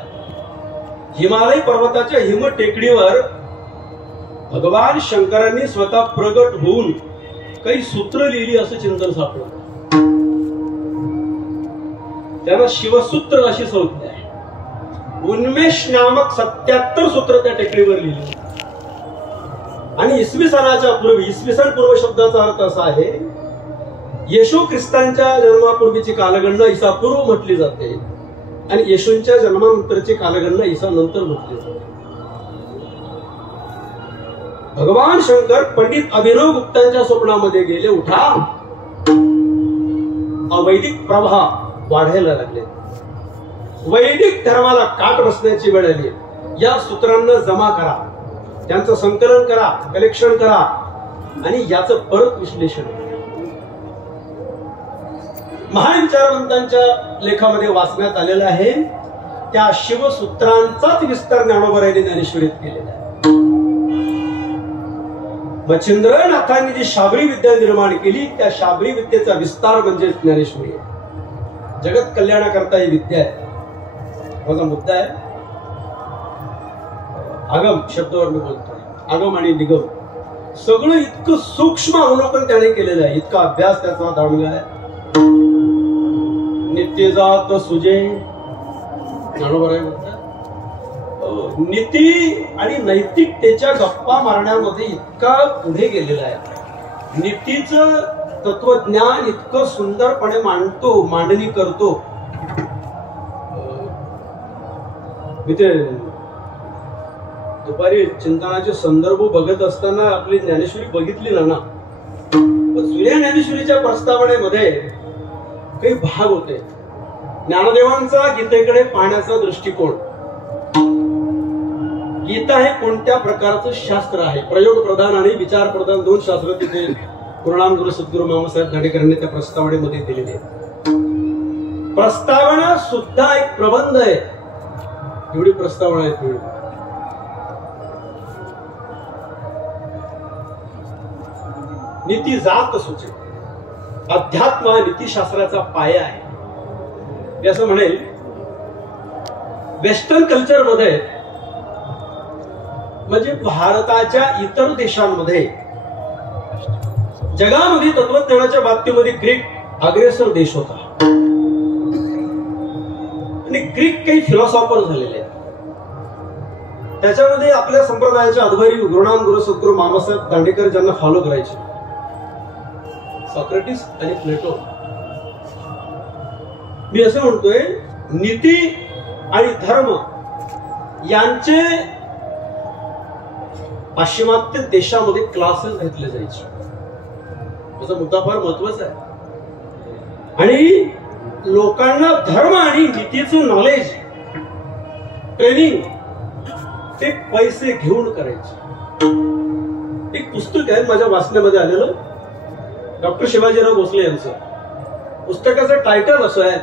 हिमालय पर्वताच्या हिम टेकडीवर भगवान शंकरांनी स्वतः प्रगट होऊन काही सूत्र लिहिली असं चिंतन सापडलं. त्यांना शिवसूत्र अशी संज्ञा आहे. उन्मेष नामक 77 सूत्र त्या टेकडीवर लिहिली. आणि इसवी सनाच्या पूर्वी, इसवी सन पूर्व शब्दाचा अर्थ असा आहे, येशू ख्रिस्तांच्या जन्मापूर्वीची कालगणना ईसा पूर्व म्हटली जाते आणि येशूंच्या जन्मानंतरची कालगणना ईसा नंतर म्हटली जाते. भगवान शंकर पंडित अभिनव गुप्तांच्या स्वप्नामध्ये गेले, उठा, अवैदिक प्रभाव वाढायला लागले, वैदिक धर्माला काट बसण्याची वेळ आली. या सूत्रांना जमा करा, त्यांचं संकलन करा, कलेक्शन करा आणि याचं परत विश्लेषण करा. महान विचारवंतांच्या लेखामध्ये वाचण्यात आलेलं आहे. त्या शिवसूत्रांचाच विस्तार ज्ञानोबारायांनी ज्ञानेश्वरीत केलेला आहे. मच्छिंद्रनाथांनी जी शाबरी विद्या निर्माण केली, त्या शाबरी विद्येचा विस्तार म्हणजे ज्ञानेश्वरी आहे. जगत कल्याणाकरता ही विद्या आहे. माझा मुद्दा आहे आगम शब्दावर मी बोलतोय. आगम आणि निगम सगळं इतकं सूक्ष्म अवलोकन त्याने केलेलं आहे, इतका अभ्यास त्याचा दांडगा आहे. नित्य जात सुजे ज्ञानोबाराय म्हणतात, नीती आणि नैतिकतेच्या गप्पा मारण्यामध्ये इतका पुढे गेलेला आहे. नीतीचं तत्वज्ञान इतकं सुंदरपणे मांडतो, मांडणी करतो. मी ते दुपारी चिंतनाचे संदर्भ बघत असताना आपली ज्ञानेश्वरी बघितली ना, जुन्या ज्ञानेश्वरीच्या प्रस्तावनेमध्ये काही भाग होते. ज्ञानदेवांचा गीतेकडे पाहण्याचा दृष्टिकोन. गीता हे कोणत्या प्रकारचं शास्त्र आहे? प्रयोग प्रधान आणि विचार प्रधान दोन शास्त्र तिथे पूर्णाम गुरु सद्गुरु मामासाहेब दांडेकरांनी त्या प्रस्तावनेमध्ये दिलेली आहे. प्रस्तावना सुद्धा एक प्रबंध आहे. एवढी प्रस्तावना आहे तेवढी. नीती जात सुचे. अध्यात्म हा नीतीशास्त्राचा पाया आहे. मी असं म्हणेल, वेस्टर्न कल्चर मध्ये म्हणजे भारताच्या इतर देशांमध्ये, जगामध्ये तत्वज्ञानाच्या बाबतीमध्ये ग्रीक अग्रेसर देश होता. आणि ग्रीक काही फिलॉसॉफर झालेले आहेत. त्याच्यामध्ये आपल्या संप्रदायाच्या अध्वर्यू गुरुनाम गुरु सद्गुरु मामासाहेब दांडेकर ज्यांना फॉलो करायचे, सॉक्रेटिस आणि प्लेटो. मी असं म्हणतोय, नीती आणि धर्म यांचे पाश्चिमात्य देशामध्ये क्लासेस घेतले जायचे. त्याचा मुद्दा फार महत्वाचा आहे. आणि लोकांना धर्म आणि नीतीचं नॉलेज ट्रेनिंग ते पैसे घेऊन करायचे. एक पुस्तक आहे माझ्या वाचण्यामध्ये आलेलं, डॉक्टर शिवाजीराव भोसले यांचं. पुस्तकाचं टायटल असं आहे,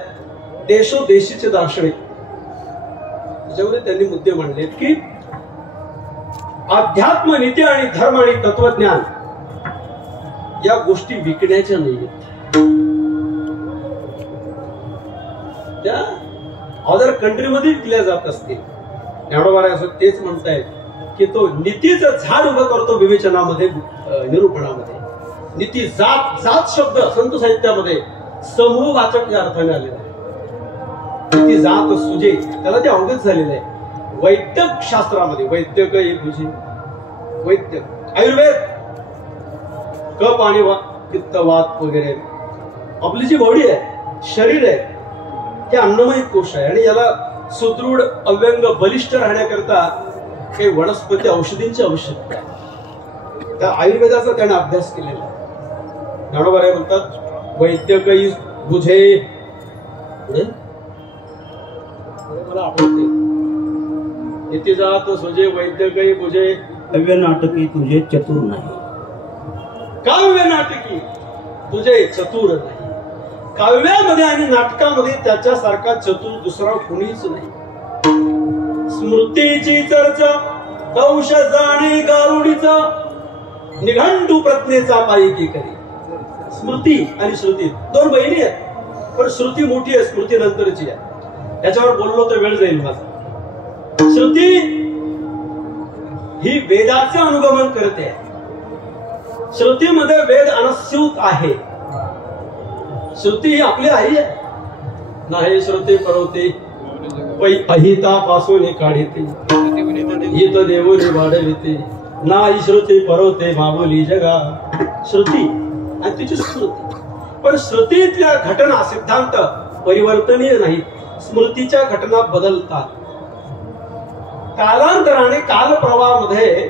देशोदेशीचे दार्शनिक. त्याच्यामध्ये त्यांनी मुद्दे मांडले की अध्यात्म, नीती आणि धर्म आणि तत्वज्ञान या गोष्टी विकण्याच्या नाहीत. त्या अदर कंट्रीमध्ये विकल्या जात असतील. ज्ञानोबा तेच म्हणतायत की तो नीतीचं झाड उभं करतो विवेचनामध्ये, निरूपणामध्ये. नीती जात, जात शब्द संत साहित्यामध्ये समूहवाचक या अर्थाने आलेला आहे. नीती जात सुजे, त्याला ते अवगत झालेलं आहे. वैद्यक शास्त्रामध्ये वैद्यक एक म्हणजे वैद्य, आयुर्वेद कप आणि पित्त वात वगैरे. आपली जी बॉडी आहे, शरीर आहे, हे अन्नमय कोश आहे आणि याला सुदृढ, अव्यंग, बलिष्ठ राहण्याकरता काही वनस्पती औषधींची आवश्यकता आहे. त्या आयुर्वेदाचा त्याने अभ्यास केलेला आहे. ज्ञानोबा म्हणतात, वैद्यकही बुझे, मला आवडते, इथे जात सुजे वैद्यकही बुझे, काव्य नाटकी तुझे चतुर नाही. काव्य नाटकी तुझे चतुर नाही. काव्यामध्ये आणि नाटकामध्ये त्याच्यासारखा चतुर दुसरा कोणीच नाही. स्मृतीची चर्चा दंश जाणे गारुडीचा, निघंटू प्रज्ञेचा पायकी करी. स्मृती आणि श्रुती दोन बहिणी आहेत, पण श्रुती मोठी आहे, स्मृती नंतरची आहे. याच्यावर बोललो तर वेळ जाईल माझा. श्रुती ही वेदाचे अनुगमन करते. श्रुतीमध्ये वेद अनुस्यूत आहे. श्रुती ही आपली आई आहे. नाही श्रुती परवते अहितापासून काढिते, हित देवोनी वाढविते. नाही श्रुती परवते मामुली जगा. श्रुती आणि तिची स्मृती. पण श्रुतीतल्या घटना सिद्धांत परिवर्तनीय नाहीत. स्मृतीच्या घटना बदलतात. कालांतराने कालप्रवाहामध्ये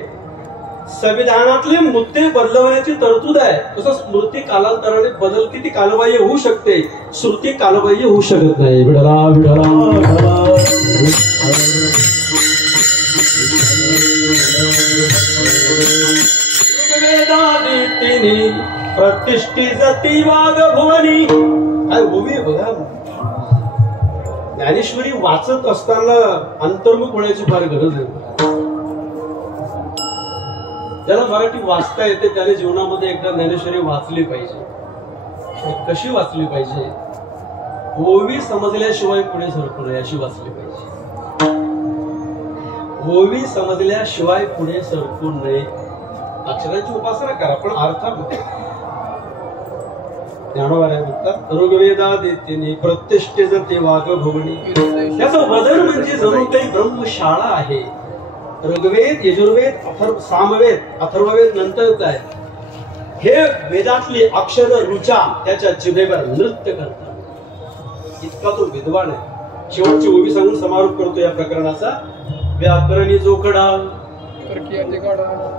संविधानातले मुद्दे बदलवण्याची तरतूद आहे. तसं स्मृती कालांतराने बदलते, ती कालबाह्य होऊ शकते. श्रुती कालबाह्य होऊ शकत नाही. विठला विठला वेदादितीने प्रतिष्ठी जती वाग भुवनी. काय भूमी बघा. ज्ञानेश्वरी वाचत असताना अंतर्मुख होण्याची फार गरज आहे. ज्याला मराठी वाचता येते त्याने जीवनामध्ये एकदा ज्ञानेश्वरी वाचली पाहिजे. कशी वाचली पाहिजे? ओवी समजल्याशिवाय पुढे सरकू नये अशी वाचली पाहिजे. ओवी समजल्याशिवाय पुढे सरकू नये. अक्षरांची उपासना करा पण अर्थामध्ये. ज्ञानोबा म्हणतात, ऋग्वेदादितीने प्रतिष्ठे जते वाग भुवनी. त्याचं वजन म्हणजे जणू काही ब्रह्मशाळा आहे. ऋग्वेद, यजुर्वेद, सामवेद, अथर्ववेद नंतरच आहे. हे वेदातली अक्षर रुचा त्याच्या जिभेवर नृत्य करतात. इतका तो विद्वान आहे. शेवटची ओवी सांगून समारोप करतो या प्रकरणाचा. व्याकरणी जोकडा,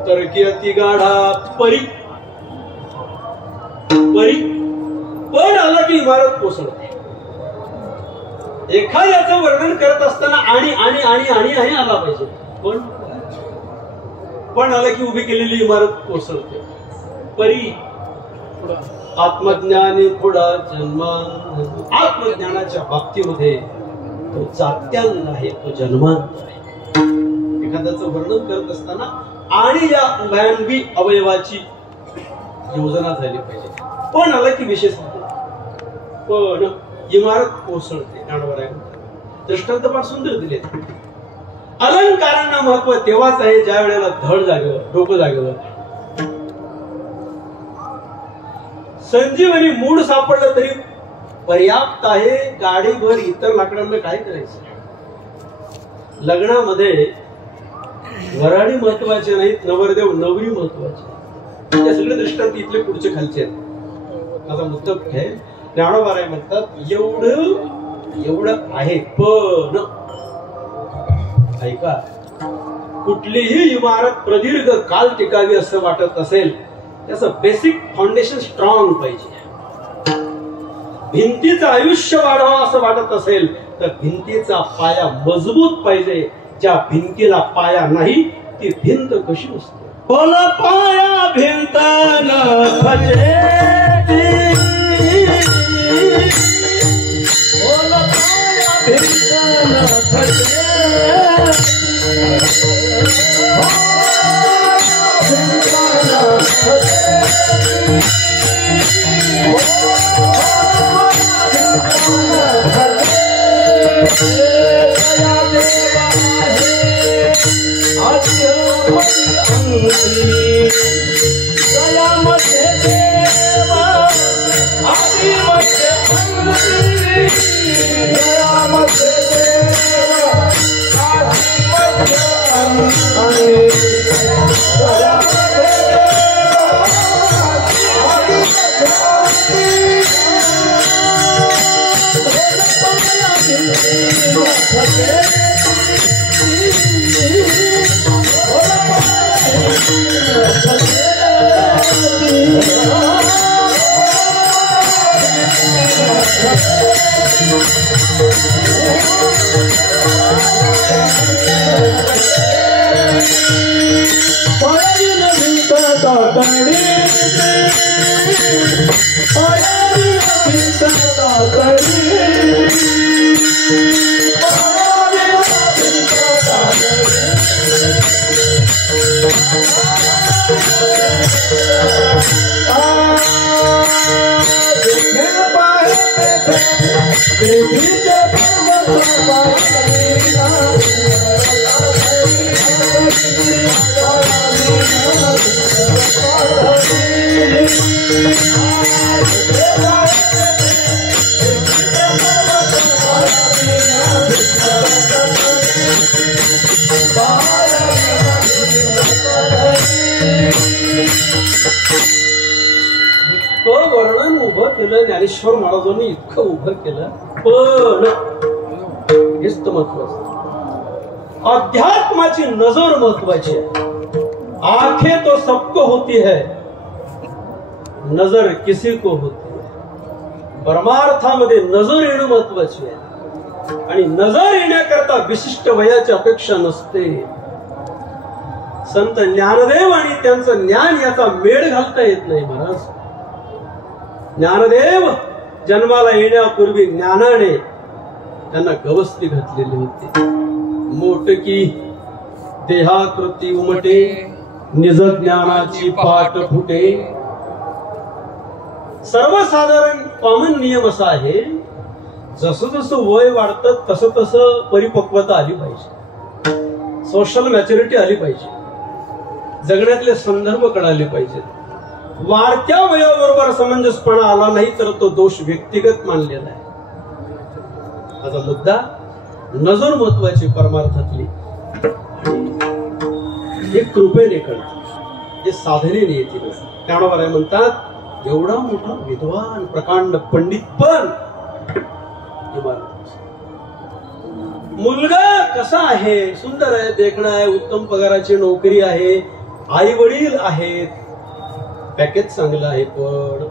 तर्की अति गाढा, परी परी पण आला की इमारत कोसळते. एखाद्याचं वर्णन करत असताना आणि आणि आणि आणि आणि आला पाहिजे. पण आला की उभी केलेली इमारत कोसळते. परी आत्मज्ञानी पुढा जन्मा. आत्मज्ञानाच्या बाबतीमध्ये तो जात्यांत आहे, तो जन्मांत आहे. एखाद्याचं वर्णन करत असताना आणि या उभयांगी अवयवाची योजना झाली पाहिजे. पण आला की विशेष पण इमारत कोसळते. दृष्टांत फार सुंदर दिले. अलंकारांना महत्व तेव्हाच आहे ज्या वेळेला धड जागेवर, डोकं जागेवर. संजीवनी मूड सापडलं तरी पर्याप्त आहे. गाडीभर इतर लाकडांना काय करायचं? लग्नामध्ये वराडी महत्वाचे नाहीत, नवरदेव नवरी महत्वाचे. त्या सगळे दृष्टांत इथले पुढचे खालचे आहेत. माझा मुद्दा कुठे आहे? ज्ञानोबाराय म्हणतात एवढं आहे, पण ऐका, कुठलीही इमारत प्रदीर्घ काल टिकावी असं वाटत असेल, त्याचं बेसिक फाउंडेशन स्ट्रॉंग पाहिजे. भिंतीचं आयुष्य वाढावं असं वाटत असेल तर भिंतीचा पाया मजबूत पाहिजे. ज्या भिंतीला पाया नाही ती भिंत कशी असते? बोल पाया भिंत न खचे, बोल पाया भिंत न खचे, वर्णन उभं केलं ज्ञानेश्वर महाराजांनी, इतकं उभं केलं, पण हेच तर महत्वाचं. अध्यात्माची नजर महत्वाची आहे. आंखें तो सबको होती है, नजर किसी को होती है. परमार्थामध्ये नजर येणं महत्वाची आहे आणि नजर येण्याकरता विशिष्ट वयाची अपेक्षा नसते. संत ज्ञानदेव आणि त्यांचं ज्ञान याचा मेळ घालता येत नाही महाराज. ज्ञानदेव जन्माला येण्यापूर्वी ज्ञानाने त्यांना गवसणी घातलेली होती. मोटकी देहाकृती उमटे, निज ज्ञानाची पाठ फुटे. सर्वसाधारण कॉमन नियम असा आहे, जसं जसं वय वाढतं तसं तसं परिपक्वता आली पाहिजे, सोशल मॅच्युरिटी आली पाहिजे, जगण्यातले संदर्भ कळाले पाहिजेत. वाढत्या वयाबरोबर समंजसपणा आला नाही तर तो दोष व्यक्तिगत मानलेला आहे. माझा मुद्दा नजर महत्वाची परमार्थातली, हे कृपेने कळते, हे साधनेने येतील. ज्ञानोबा म्हणतात एवढा मोठा विद्वान प्रकांड पंडित पण मुलगा कसा आहे, सुंदर आहे, देखणा आहे, उत्तम पगाराची नोकरी आहे, आई वडील आहेत, पॅकेज चांगलं आहे, पण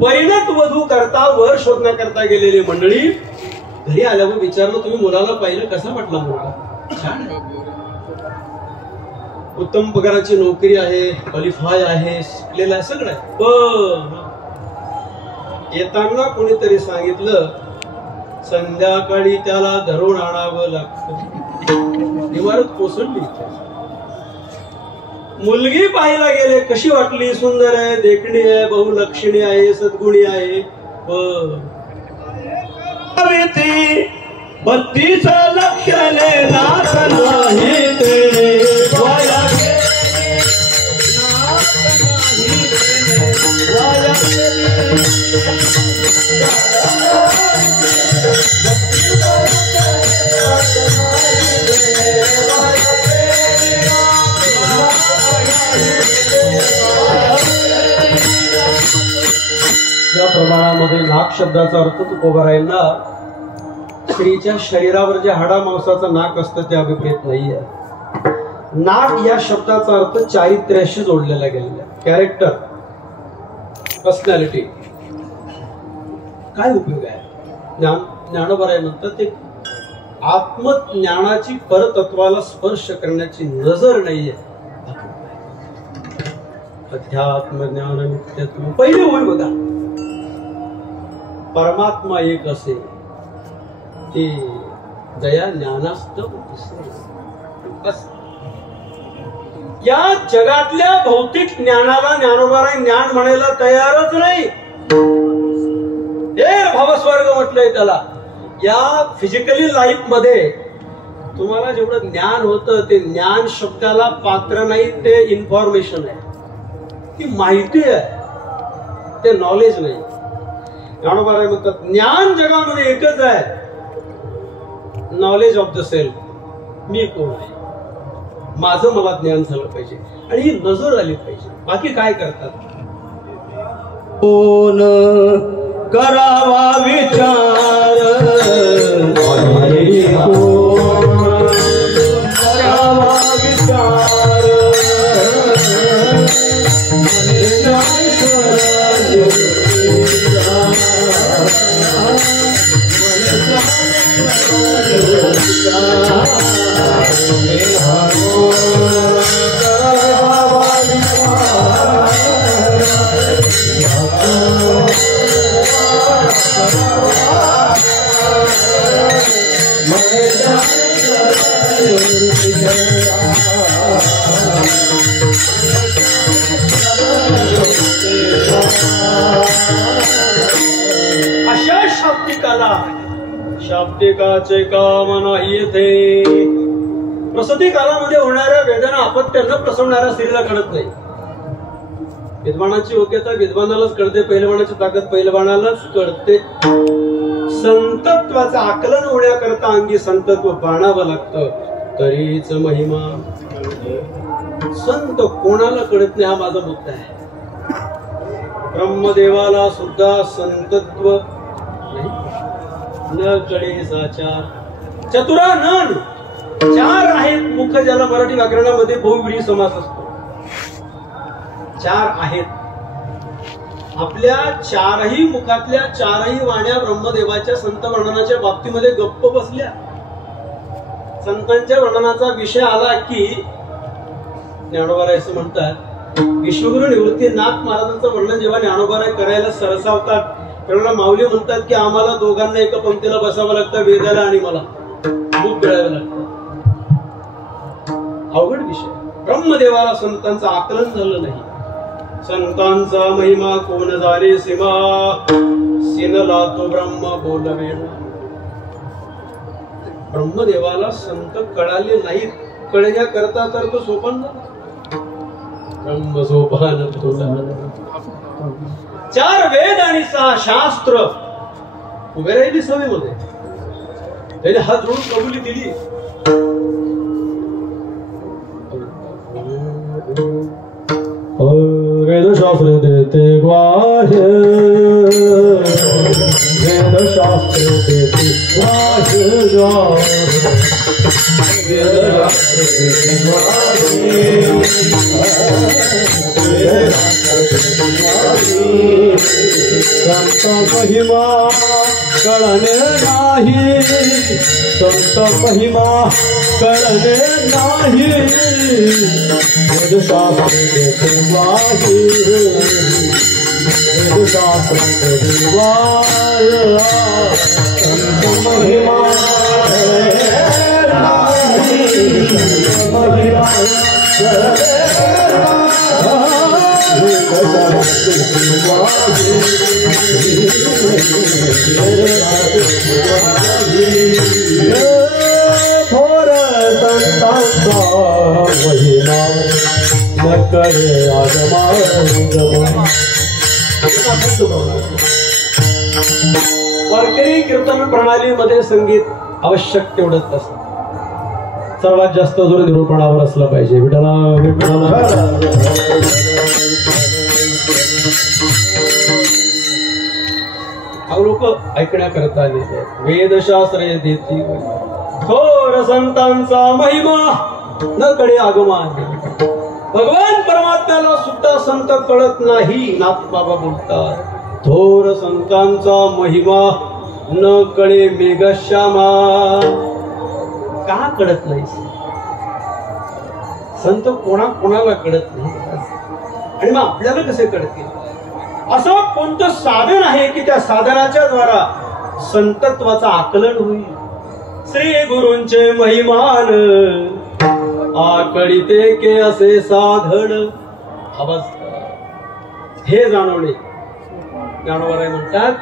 परिणत वधू करता वर शोधण्याकरता गेलेली मंडळी घरी आल्यावर विचारलं, तुम्ही मुलाला पाहिलं, कसा वाटला मुलगा? छान आहे, उत्तम पगाराची नोकरी आहे, क्वालिफाय आहे, शिकलेला आहे, सगळं आहे. पण येताना कोणीतरी सांगितलं संध्याकाळी त्याला धरून आणावं लागतं. इमारत कोसळली. मुलगी पाहायला गेले, कशी वाटली? सुंदर आहे, देखणी आहे, बहुलक्षणी आहे, सद्गुणी आहे. पण 32 लक्ष नाथ नाही तेरे वाया ज्या प्रमाणामध्ये नाक शब्दाचा अर्थ तुकोबारायांना स्त्रीच्या शरीरावर जे हाडा मांसाचं नाक असतं ते अभिप्रेत नाहीये. नाक या शब्दाचा अर्थ चारित्र्याशी जोडलेला गेलेला, कॅरेक्टर, पर्सनॅलिटी. काय उपयोग आहे? ज्ञानोबाराय म्हणतात ते आत्मज्ञानाची परतत्वाला स्पर्श करण्याची नजर नाहीये. अध्यात्म ज्ञान नित्यत्व पहिले होय बघा. परमात्मा एक असे ते दया ज्ञानास्तव बस. या जगातल्या भौतिक ज्ञानाला ज्ञानोबाराय ज्ञान म्हणायला तयारच नाही. हे भवस्वर्ग म्हटलंय त्याला. या फिजिकली लाईफ मध्ये तुम्हाला जेवढं ज्ञान होतं ते ज्ञान शब्दाला पात्र नाही, ते इन्फॉर्मेशन आहे, ती माहिती आहे, ते नॉलेज नाही. ज्ञानोबाराय म्हणतात ज्ञान जगामध्ये एकच आहे, नॉलेज ऑफ द सेल्फ. मी कोण आहे, माझं मला ज्ञान झालं पाहिजे आणि ही नजर आली पाहिजे. बाकी काय करतात? कोण करावा विचार, करावा विचार, अशा शाब्दिकाला शाब्दिकाचे काम नाही येते. प्रसूती कालामध्ये होणाऱ्या वेदना अपत्यांना प्रसवणाऱ्या स्त्रीला कळत नाही. विद्वानाची योग्यता विद्वानालाच कळते, पहिलवानाची ताकद पहिलवानालाच कळते. संतत्वाचं आकलन होण्याकरता अंगी संतत्व बाणावं लागतं, तरीच महिमा. संत कोणाला कळत नाही हा माझा मुद्दा आहे. ब्रह्मदेवाला सुद्धा संतत्व न कळे साचार. चतुरानन चार आहेत मुख, ज्याला मराठी व्याकरणामध्ये बहुव्रीही समास असतो. चार आहेत. आपल्या चारही मुखातल्या चारही वाण्या ब्रह्मदेवाच्या संत वर्णनाच्या बाबतीमध्ये गप्प बसल्या. संतांच्या वर्णनाचा विषय आला की ज्ञानोबाराय असं म्हणतात, विश्वगुरु निवृत्तीनाथ महाराजांचं वर्णन जेव्हा ज्ञानोबाराय करायला सरसावतात तेव्हा माऊली म्हणतात की आम्हाला दोघांना एका पंक्तीला बसावं लागतं, वेदाला आणि मला दूध पिळावं लागतं. अवघड विषय. ब्रह्मदेवाला संतांचं आकलन झालं नाही. संतांचा महिमा कोण जाणे सीमा, सिनला तो ब्रह्म बोलवेण. ब्रह्मदेवाला संत कळाले नाहीत, कळण्याकरता तर तो सोपान ब्रह्म सोपान. चार वेद आणि 6 शास्त्र उभे राहिली सभेमध्ये. त्याने हात जोडून कबुली दिली. वेदशास्त्र देते ग्वाह्य, वेदशास्त्र देते ग्वाह्य, वेदशास्त्र देते ग्वाह्य, संत महिमा कळणे नाही, संत महिमा कळणे नाही. वेदशास्त्र देते ग्वाह्य, वेदशास्त्र देते ग्वाह्य, संत महिमा थोर संतांचा महिमा न करे वारकरी कीर्तन प्रणालीमध्ये संगीत आवश्यक तेवढंच असतं. सर्वात जास्त जोर निरूपणावर असला पाहिजे. विठ्ठला विठ्ठला. लोक ऐकण्याकरता आलेले आहेत. वेदशास्त्रे देती थोर संतांचा महिमा न कळे आगमान. भगवान परमात्म्याला सुद्धा संत कळत नाही. नाथ बाबा बोलतात थोर संतांचा महिमा न कळे मेघश्यामा. का कळत नाही संत? कोणाला कळत नाही आणि मग आपल्याला कसे कळतील? असं कोणतं साधन आहे की त्या साधनाच्या द्वारा संतत्वाचं आकलन होईल? श्री गुरूंचे महिमान आकळीते के असे साधन अवस्था. हे जाणवणे ज्ञानोबा म्हणतात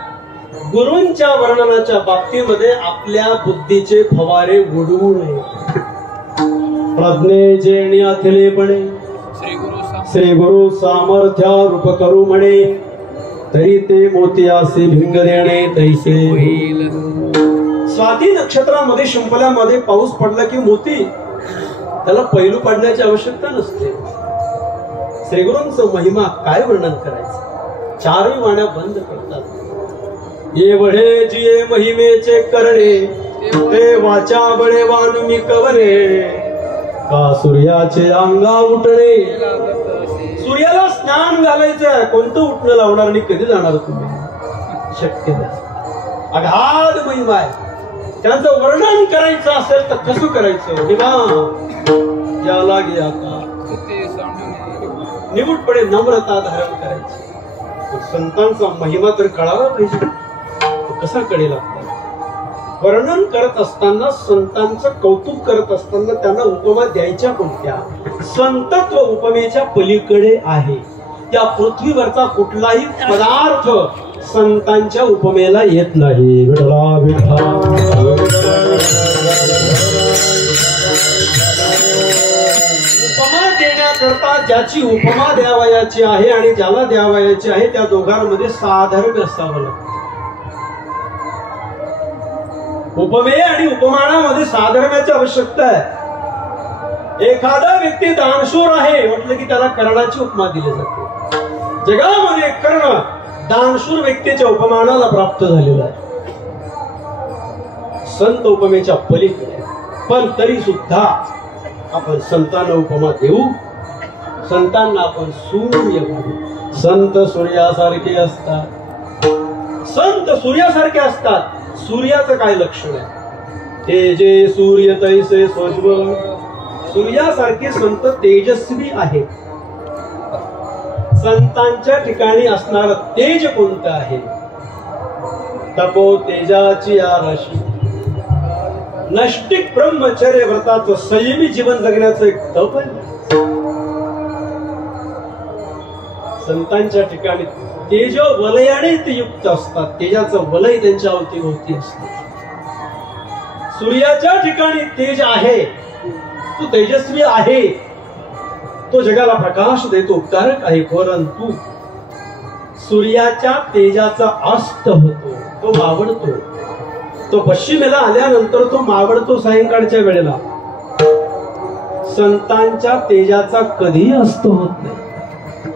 गुरूंच्या वर्णनाच्या बाबतीमध्ये आपल्या बुद्धीचे फवारे उडवू नये. प्रज्ञेचे अथिलेपणे श्री गुरु सामर्थ्या रूप करू म्हणे तरी ते मोतियासे भिंग देणे तैसे होईल. स्वाती नक्षत्रामध्ये शिंपल्यामध्ये पाऊस पडला की मोती त्याला पैलू पाडण्याची आवश्यकता नसते. श्रीगुरूंचं महिमा काय वर्णन करायचं? चारही वाण्या बंद करतात. एवढे जिये महिमेचे करणे ते वाचा बळे वानुमी कवरे का सूर्याचे अंगा उठणे. सूर्याला स्नान घालायचं कोणतं उठणं लावणार आणि कधी जाणार तुम्ही? शक्य नाही. अगाध महिमा आहे. त्यांचं वर्णन करायचं असेल तर कसं करायचं? ज्याला गया का निमूटपणे नम्रता धारण करायची. संतांचा महिमा तर कळावा पाहिजे. कसा कळेल आपल्याला? वर्णन करत असताना संतांचं कौतुक करत असताना त्यांना उपमा द्यायच्या कोणत्या? संतत्व उपमेच्या पलीकडे आहे. त्या पृथ्वीवरचा कुठलाही पदार्थ संतांच्या उपमेला येत नाही. विठला विठला उपमा देण्याकरता ज्याची उपमा द्यावयाची आहे आणि ज्याला द्यावयाची आहे त्या दोघांमध्ये साधर्म्य असावं लागतं. उपमेय आणि उपमानामध्ये साधर्म्याची आवश्यकता आहे. एखादा व्यक्ती दानशूर आहे म्हटलं की त्याला कर्णाची उपमा दिली जाते. जगामध्ये कर्ण दानशूर व्यक्तीच्या उपमानाला प्राप्त झालेला आहे. संत उपमेच्या पलीकडे. पण तरी सुद्धा आपण संतांना उपमा देऊ. संतांना आपण सूर्य म्हणू. संत सूर्यासारखे असतात. संत सूर्यासारखे असतात. सूर्याचं काय लक्षण आहे? तेजे सूर्य तैसे सोज्वल. सूर्यासारखे संत तेजस्वी आहे. संतांच्या ठिकाणी असणार तेज कोणतं आहे? तपो तेजाची आराशी. नष्टिक ब्रह्मचर्य व्रताचं संयमी जीवन जगण्याचं एक तप आहे. संतांच्या ठिकाणी तेज वलयाने ते युक्त असतात. तेजाचं वलय त्यांच्या अवतीभोवती असतं. सूर्याच्या ठिकाणी तेज आहे. तो तेजस्वी आहे. तो जगाला प्रकाश देतो. उपकारक आहे. परंतु सूर्याच्या तेजाचा अस्त होतो. तो मावळतो. तो पश्चिमेला आल्यानंतर तो मावळतो सायंकाळच्या वेळेला. संतांच्या तेजाचा कधीही अस्त होत नाही.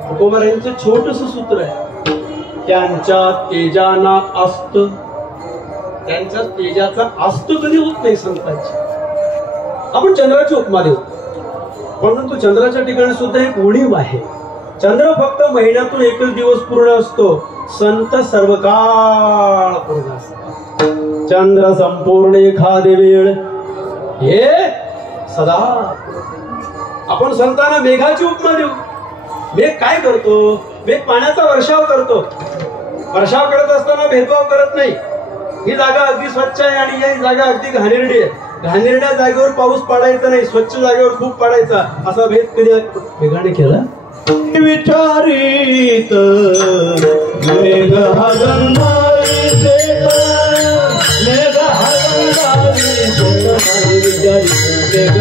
तुकोबारायांचं छोटस सूत्र आहे. त्यांच्या तेजाना अस्त. त्यांच्या तेजाचा अस्त कधी होत नाही संतांची. आपण चंद्राची उपमा देऊ. परंतु चंद्राच्या ठिकाणी सुद्धा एक उणीव आहे. चंद्र फक्त महिन्यातून एकच दिवस पूर्ण असतो. संत सर्व काळ पूर्ण असतात. चंद्र संपूर्ण एखादी वेळ हे सदा. आपण संतांना मेघाची उपमा देऊ. मेघ काय करतो? मेघ पाण्याचा वर्षाव करतो. वर्षाव करत असताना भेदभाव करत नाही. ही जागा अगदी स्वच्छ आहे आणि ही जागा अगदी घाणेरडी आहे. घाणेरड्या जागेवर पाऊस पडायचा नाही. स्वच्छ जागेवर खूप पडायचा. असा भेद कधी मेघाने केला? विचारित मेघ हगंदारी मेघ हगंदारी मेघ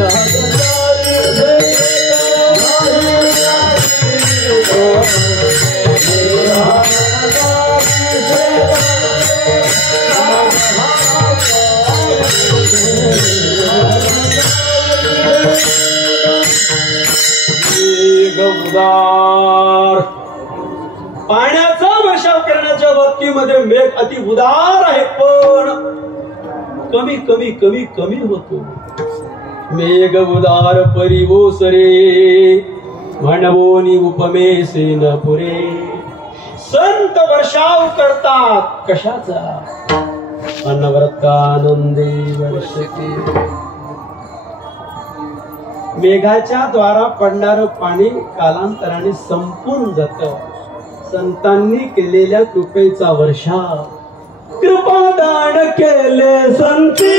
पाण्याचा वर्षाव करण्याच्या बाबतीमध्ये मेघ अति उदार आहे, पण कमी कमी कमी कमी होतो. मेघ उदार परिवोसरे म्हणवोनी उपमेसे न पुरे. संत वर्षाव करतात कशाचा, अनवरतानंदे वर्षते. मेघाच्या द्वारा पडणारं पाणी कालांतराने संपून जात. संतांनी केलेल्या कृपेचा वर्षाव, कृपादान केले संती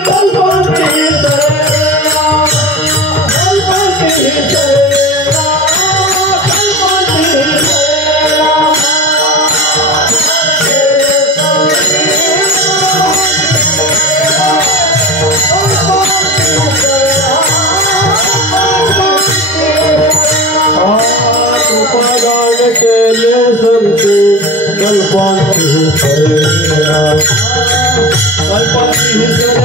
कल्पांती सरेला, कल्पांती सरेला, कल्पांती सरेला. कृपादान केले संती कल्पांती सरेला, कल्पांती सरेला,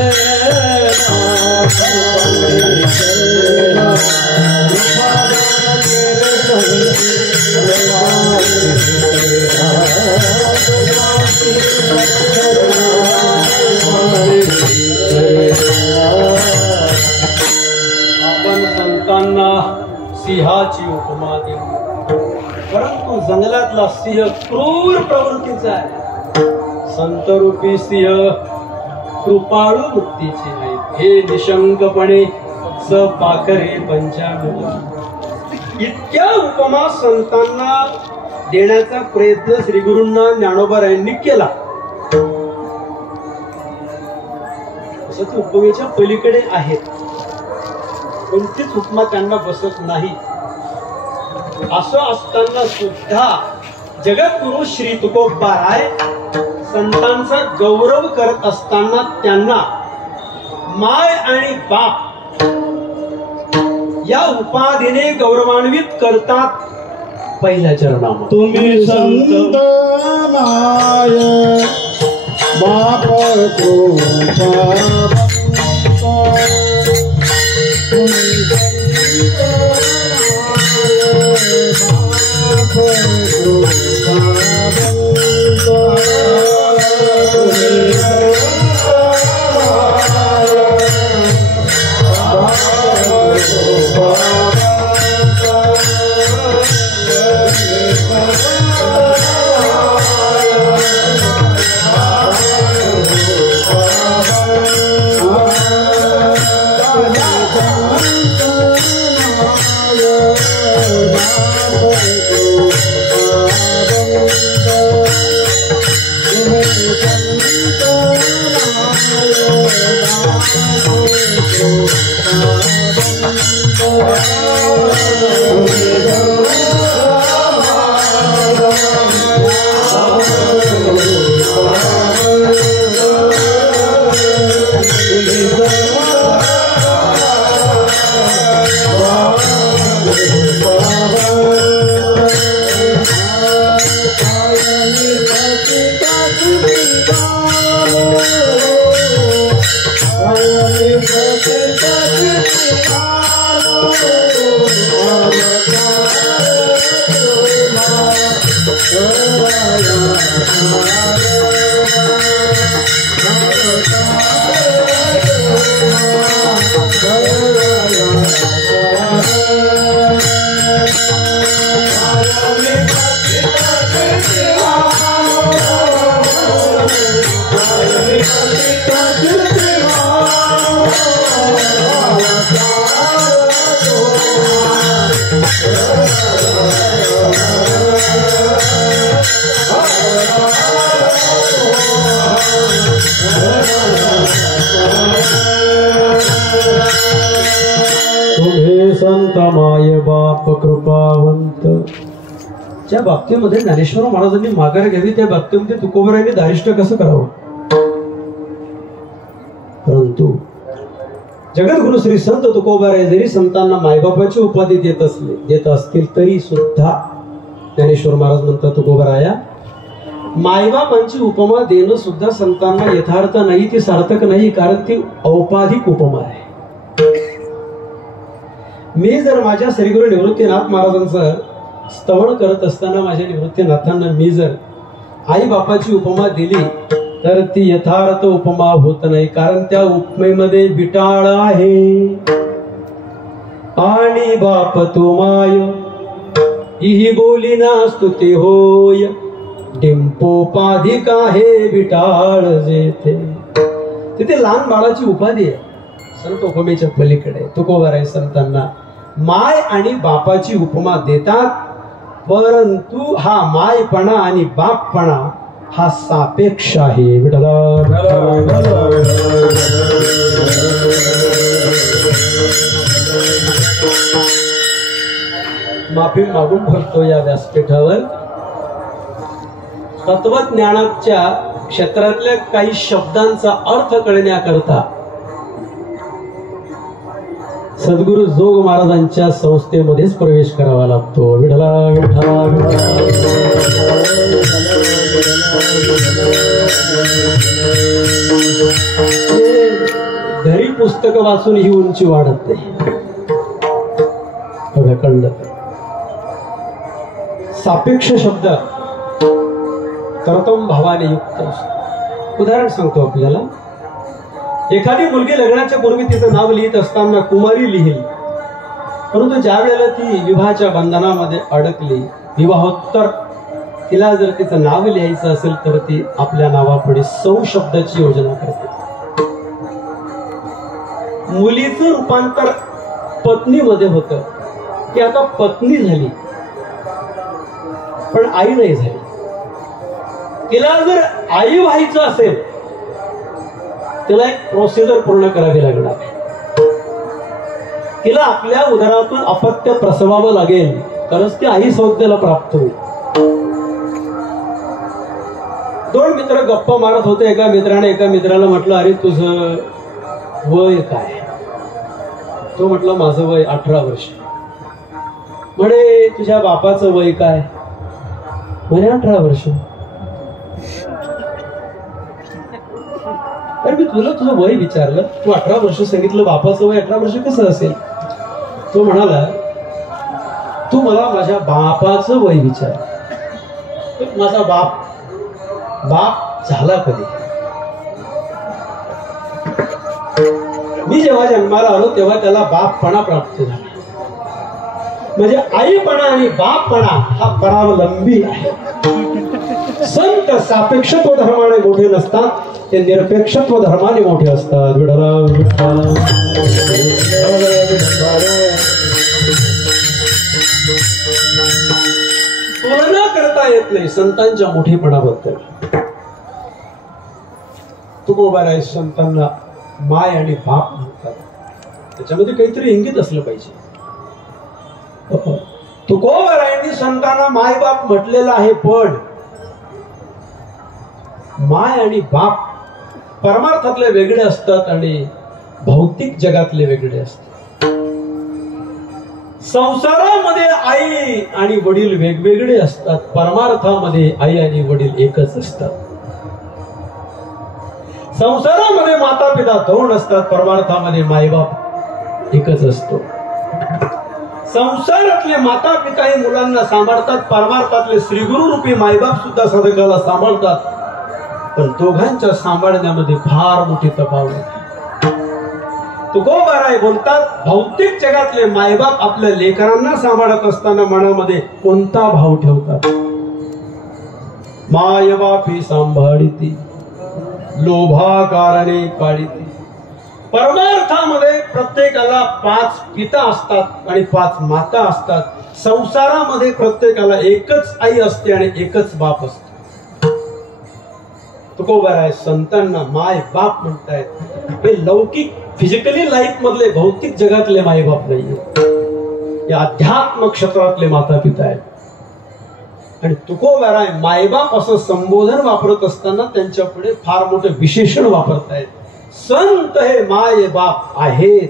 कल्पांती सरेला. कृपादान केले संती कल्पांती सरेला, कल्पांती सरेला. आपण संतांना सिंहाची उपमा देऊ, परंतु जंगलातला सिंह क्रूर प्रवृत्तीचा आहे. संतरूपी सिंह कृपाळू मुक्तीचे आहेत. हे निशंकपणे सपाखरे पंचामृत. इतक्या उपमा संतांना देण्याचा प्रयत्न श्री गुरूंना ज्ञानोबारायांनी केला. असं ते उपमेच्या पलीकडे आहेत, पण तीच उपमा त्यांना बसत नाही. असं असताना सुद्धा जगद्गुरु श्री तुकोबाराय संतांचा गौरव करत असताना त्यांना माय आणि बाप या उपाधीने गौरवान्वित करतात. पहिल्या चरणामध्ये तुम्ही संत माय बाप कृपा तुम्ही संत माय बाप कृपावंत. ज्या बाबतीमध्ये ज्ञानेश्वर महाराजांनी माघार घ्यावी त्या बाबतीमध्ये तुकोबारायांनी धारिष्ट कसं करावं. परंतु जगद्गुरु श्री संत तुकोबाराय जरी संतांना मायबापाची उपाधी देत असतील तरी सुद्धा ज्ञानेश्वर महाराज म्हणतात तुकोबाराया मायबापांची उपमा देणं सुद्धा संतांना यथार्थ नाही, ती सार्थक नाही, कारण ती औपाधिक उपमा आहे. मी जर माझ्या श्रीगुरु निवृत्तीनाथ महाराजांचं स्तवन करत असताना माझ्या निवृत्तीनाथांना मी जर आई बापाची उपमा दिली तर ती यथार्थ उपमा होत नाही, कारण त्या उपमेमध्ये बिटाळ आहे. आणि बाप तो माय ही बोली ना स्तुती होय, डिंपोपाधिका हे बिटाळ जेथे. तिथे लहान बाळाची उपाधी आहे. संत उपमेच्या पलीकडे तुकोबाराय संतांना माय आणि बापाची उपमा देतात, परंतु हा मायपणा आणि बापपणा हा सापेक्ष आहे. माफी मागून बोलतो या व्यासपीठावर. तत्वज्ञानाच्या क्षेत्रातल्या काही शब्दांचा अर्थ कळण्याकरता सद्गुरु जोग महाराजांच्या संस्थेमध्येच प्रवेश करावा लागतो. विठला विठला घरी पुस्तक वाचून ही उंची वाढत नाही. बघा कळलं. सापेक्ष शब्द कर्तम भावाने युक्त असतो. उदाहरण सांगतो आपल्याला. एखादी मुलगी लग्नाच्या पूर्वी तिचं नाव लिहित असताना कुमारी लिहिल, परंतु ज्या वेळेला ती विवाहाच्या बंधनामध्ये अडकली, विवाहोत्तर तिला जर तिचं नाव लिहायचं असेल तर ती आपल्या नावापुढे सौ शब्दाची योजना करते. मुलीचं रूपांतर पत्नीमध्ये होतं की आता पत्नी झाली पण आई नाही झाली. तिला जर आई व्हायचं असेल तिला एक प्रोसिजर पूर्ण करावी लागणार. तिला आपल्या उदरातून अपत्य प्रसवावं लागेल तरच ती आई संज्ञेला प्राप्त होईल. दोन मित्र गप्पा मारत होते. एका मित्राने एका मित्राला म्हटलं, अरे तुझं वय काय? तो म्हटलं, माझं वय 18 वर्ष. म्हणे, तुझ्या बापाचं वय काय? म्हणे 18 वर्ष. अरे मी तुला तुझं वय विचारलं, तू 18 वर्ष सांगितलं, बापाचं वय 18 वर्ष कसं असेल? तो म्हणाला, तू मला माझ्या बापाचं वय विचार. माझा बाप झाला कधी? मी जेव्हा जन्माला आलो तेव्हा त्याला बापपणा प्राप्त झाला. म्हणजे आईपणा आणि बापपणा हा परावलंबी आहे. संत सापेक्षत्व धर्माने मोठे नसतात, ते निरपेक्षत्व धर्माने मोठे असतात. तुलना करता येत नाही संतांच्या मोठेपणाबद्दल. तुकोबाराय संतांना माय आणि बाप म्हणतात. त्याच्यामध्ये काहीतरी इंगित असलं पाहिजे. तुकोबारायांनी संतांना माय बाप म्हटलेलं आहे, पण माय आणि बाप परमार्थातले वेगळे असतात आणि भौतिक जगातले वेगळे असतात. संसारामध्ये आई आणि वडील वेगवेगळे असतात, परमार्थामध्ये आई आणि वडील एकच असतात. संसारामध्ये माता पिता दोन असतात, परमार्थामध्ये मायबाप एकच असतो. संसारातले माता पिता हे मुलांना सांभाळतात, परमार्थातले श्रीगुरु रूपी मायबाप सुद्धा साधकाला सांभाळतात. पण दोघांच्या सांभाळण्यामध्ये फार मोठी तफावत आहे. तुकोबाराय बोलतात, भौतिक जगातले मायबाप आपल्या लेकरांना सांभाळत असताना मनामध्ये कोणता भाव ठेवतात? मायबापी सांभाळिती, लोभा कारणे पाळिती. परमार्थामध्ये प्रत्येकाला 5 पिता असतात आणि 5 माता असतात. संसारामध्ये प्रत्येकाला एकच आई असते आणि एकच बाप असतो. तुकोबाराय संतांना माय बाप म्हणतायत. हे लौकिक फिजिकली लाईफ मधले भौतिक जगातले माय बाप नाहीये, हे अध्यात्म क्षेत्रातले माता पिता आहेत. आणि तुकोबाराय मायबाप असं संबोधन वापरत असताना त्यांच्या पुढे फार मोठं विशेषण वापरतायत. संत हे माय बाप आहेत,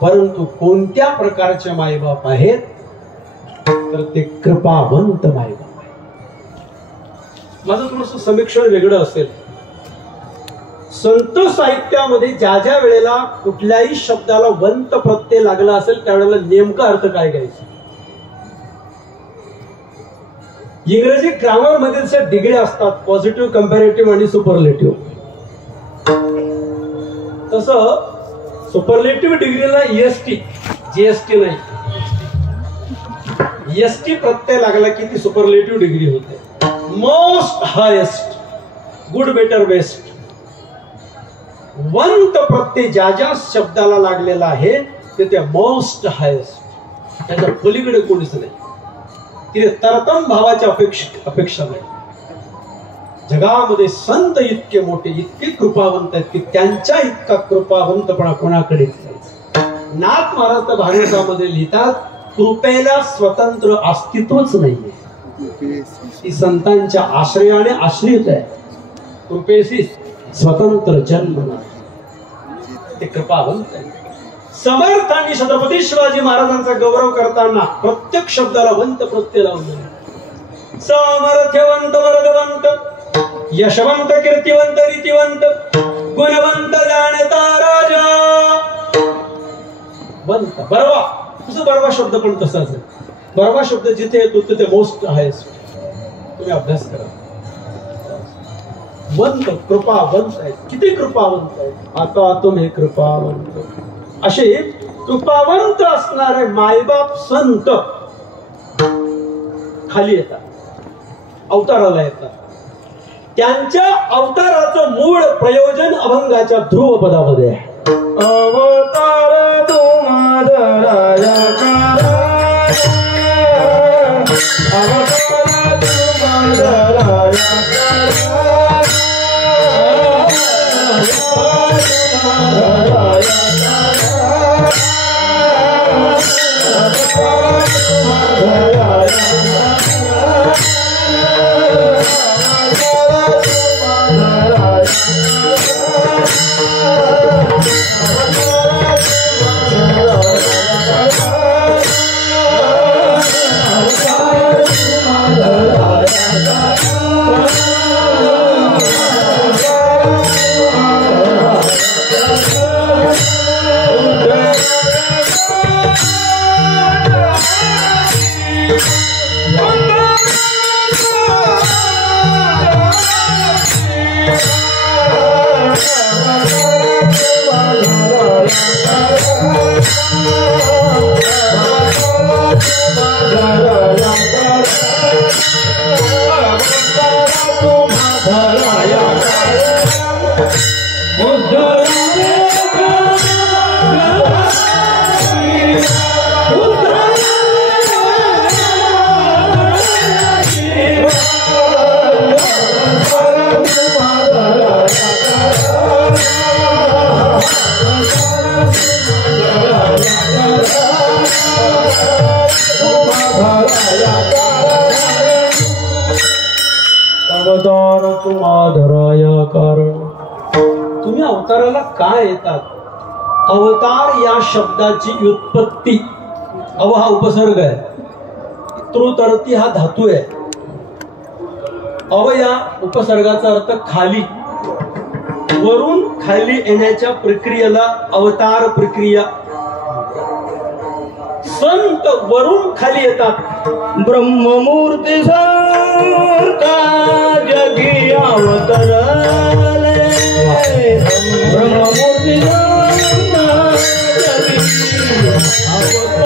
परंतु कोणत्या प्रकारचे मायबाप आहेत? तर ते कृपावंत मायबाप. माझं थोडंसं समीक्षण वेगळं असेल. संत साहित्यामध्ये ज्या ज्या वेळेला कुठल्याही शब्दाला वंत प्रत्यय लागला असेल त्यावेळेला नेमका अर्थ काय घ्यायचा? इंग्रजी ग्रामर मध्ये डिग्री असतात, पॉझिटिव्ह, कंपॅरेटिव्ह आणि सुपरलेटिव्ह. तसं सुपरलेटिव्ह डिग्रीला EST, GST नाही, EST प्रत्यय लागला की ती सुपरलेटिव्ह डिग्री होते. Most highest, good, better, best. वंत प्रत्यय ज्या ज्या शब्दाला लागलेला आहे ते मोस्ट हायेस्ट, त्याच्या पलीकडे कोणीच नाही. तिथे तरतम भावाच्या अपेक्षा नाही. जगामध्ये संत इतके मोठे, इतके कृपावंत आहेत की त्यांच्या इतका कृपावंतपणा कोणाकडेच नाही. नाथ महाराज तर भागवतामध्ये लिहितात, कृपेला स्वतंत्र अस्तित्वच नाहीये. ती संतांच्या आश्रयाने आश्रित आहे. कृपेशी स्वतंत्र जन्म नाही, ते कृपावंत आहे. समर्थ आणि छत्रपती शिवाजी महाराजांचा गौरव करताना प्रत्येक शब्दाला वंत प्रत्यय लावून, समर्थवंत, वर्गवंत, यशवंत, कीर्तिवंत, रीतिवंत, गुणवंत, जाणता राजा. वंत, बरवा, तुझं बरवा शब्द पण तसाच आहे. बरवा शब्द जिथे येतो तिथे मोस्ट हायेस्ट. तुम्ही अभ्यास करा. वंत, कृपावंत आहेत. किती कृपावंत आहेत. आता तुम्ही कृपावंत. असे कृपावंत असणारे मायबाप संत खाली येतात, अवताराला येतात. त्यांच्या अवताराचं मूळ प्रयोजन अभंगाच्या ध्रुव पदामध्ये आहे. अवतार तुम्हादराया अवतार तुम्हादराया तुम्ही अवताराला काय येतात. अवतार या शब्दाची व्युत्पत्ती, अव हा उपसर्ग आहे, तृतरती हा धातू आहे. अव या उपसर्गाचा अर्थ खाली, वरून खाली येण्याच्या प्रक्रियेला अवतार प्रक्रिया. संत वरून खाली येतात. ब्रह्ममूर्ती संता जगी अवतरले ब्रह्ममूर्ती संता जगी अवतरले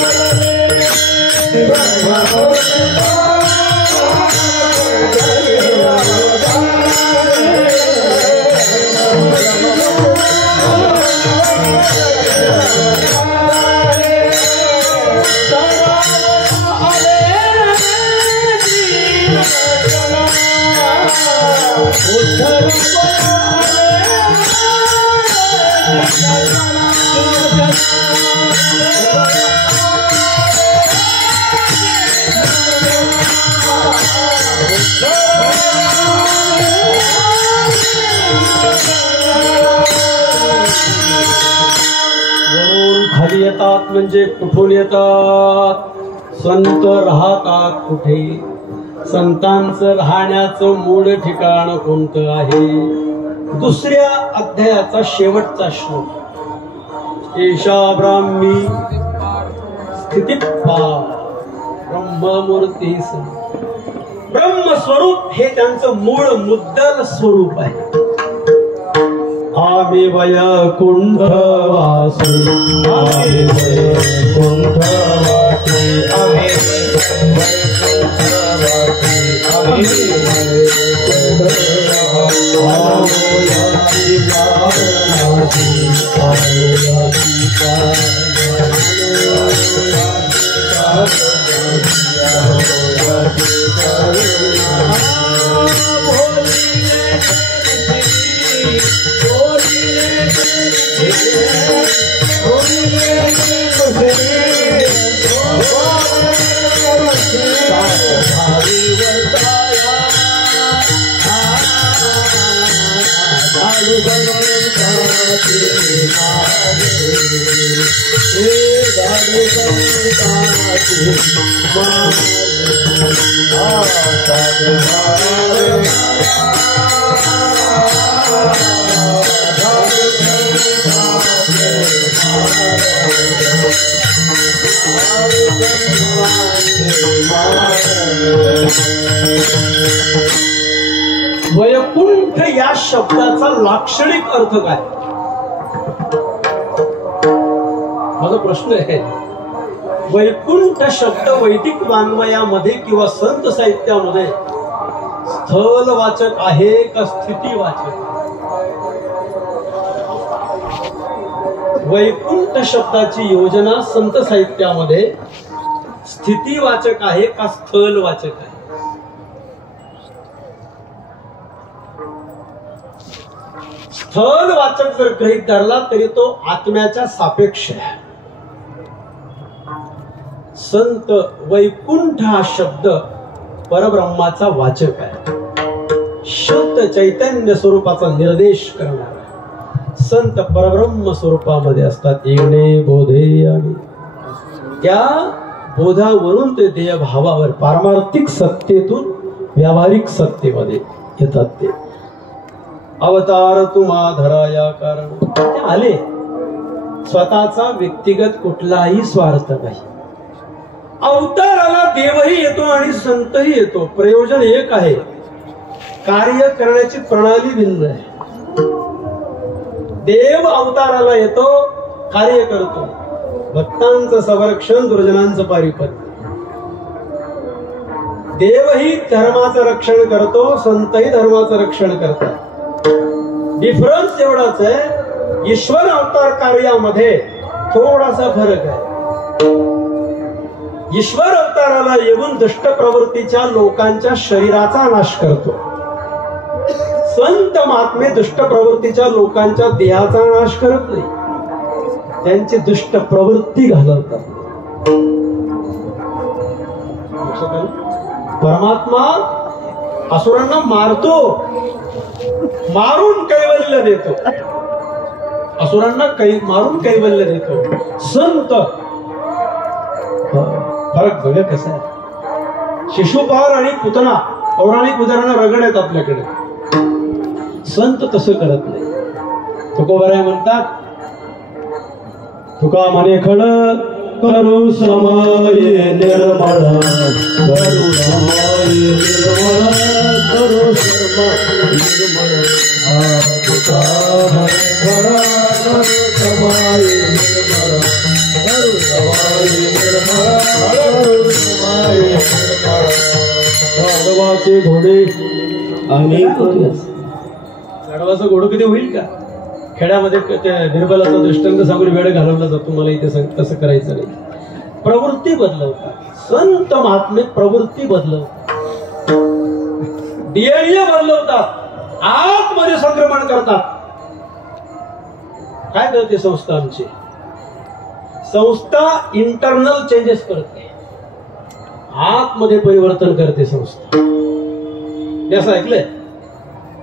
खाली येतात म्हणजे कुठून येतात. संत राहतात कुठे. संतांचं राहण्याचं मूळ ठिकाण कोणतं आहे. दुसऱ्या अध्यायाचा शेवटचा श्लोक. एषा ब्राह्मी स्थिती ब्रह्ममूर्ती ब्रह्मस्वरूप हे त्यांचं मूळ मुद्दल स्वरूप आहे. आम्ही वैकुंठवासी, आम्ही वैकुंठवासी, आम्ही वैकुंठ या शब्दाचा लाक्षणिक अर्थ काय? माझा प्रश्न आहे. वैकुंठ शब्द वैदिक वाङ्मयामध्ये किंवा संत साहित्यामध्ये स्थलवाचक आहे का स्थितीवाचक? वैकुंठ शब्दाची योजना संत साहित्यामध्ये स्थितीवाचक आहे का स्थलवाचक आहे? स्थलवाचक जर गृहीत धरला तरी तो आत्म्याच्या सापेक्ष आहे. संत वैकुंठ हा शब्द परब्रह्माचा वाचक आहे. शुद्ध चैतन्य स्वरूपाचा निर्देश करणारा संत परब्रह्म स्वरूपामध्ये असतात. येणे बोधे आणि त्या बोधावरून ते देह भावावर पारमार्थिक सत्तेतून व्यावहारिक सत्तेमध्ये येतात. ते अवतार तुम्हा धरा या कारण ते आले. स्वतःचा व्यक्तिगत कुठलाही स्वार्थ नाही. अवताराला देवही येतो आणि संतही येतो. प्रयोजन एक आहे, कार्य करण्याची प्रणाली भिन्न आहे. देव अवताराला येतो, कार्य करतो, भक्तांचं संरक्षण, दुर्जनांचं पारिपत्य. देवही धर्माचं रक्षण करतो, संतही धर्माचं रक्षण करतात. डिफरन्स एवढाच आहे, ईश्वर अवतार कार्यामध्ये थोडासा फरक आहे. ईश्वर अवताराला येऊन दुष्ट प्रवृत्तीच्या लोकांच्या शरीराचा नाश करतो. संत महात्मे दुष्ट प्रवृत्तीच्या लोकांच्या देहाचा नाश करत नाही, त्यांची दुष्ट प्रवृत्ती घालवतात. परमात्मा असुरांना मारतो, मारून कैवल्य देतो. असुरांना मारून कैवल्य देतो. संत फरक बघा कसा आहे. शिशुपाल आणि पुतना पौराणिक उदाहरणं रगड आहेत आपल्याकडे. संत तसं करत नाही. तुकोबाराय म्हणतात, तुका म्हणे खड करू समाय निर्मळ, करू समाय निर्मळ, करू निर्मळ. तुका म्हणे खड करू समाय निर्मळ, करू समाय निर्मळ, करू समाय निर्मळ. गाढवाचे घोडे आम्ही करूया. गाढवाचं घोडं कधी होईल का? खेड्यामध्ये निर्बलाचा दृष्टांत सांगून वेळ घालवला जातो. मला इथे तसं करायचं नाही. प्रवृत्ती बदलवतात संत महात्मे. प्रवृत्ती बदलवतात, डीएनए बदलवतात, आतमध्ये संक्रमण करतात. काय करते संस्था? आमची संस्था इंटरनल चेंजेस करते, आतमध्ये परिवर्तन करते संस्था. हे असं ऐकलंय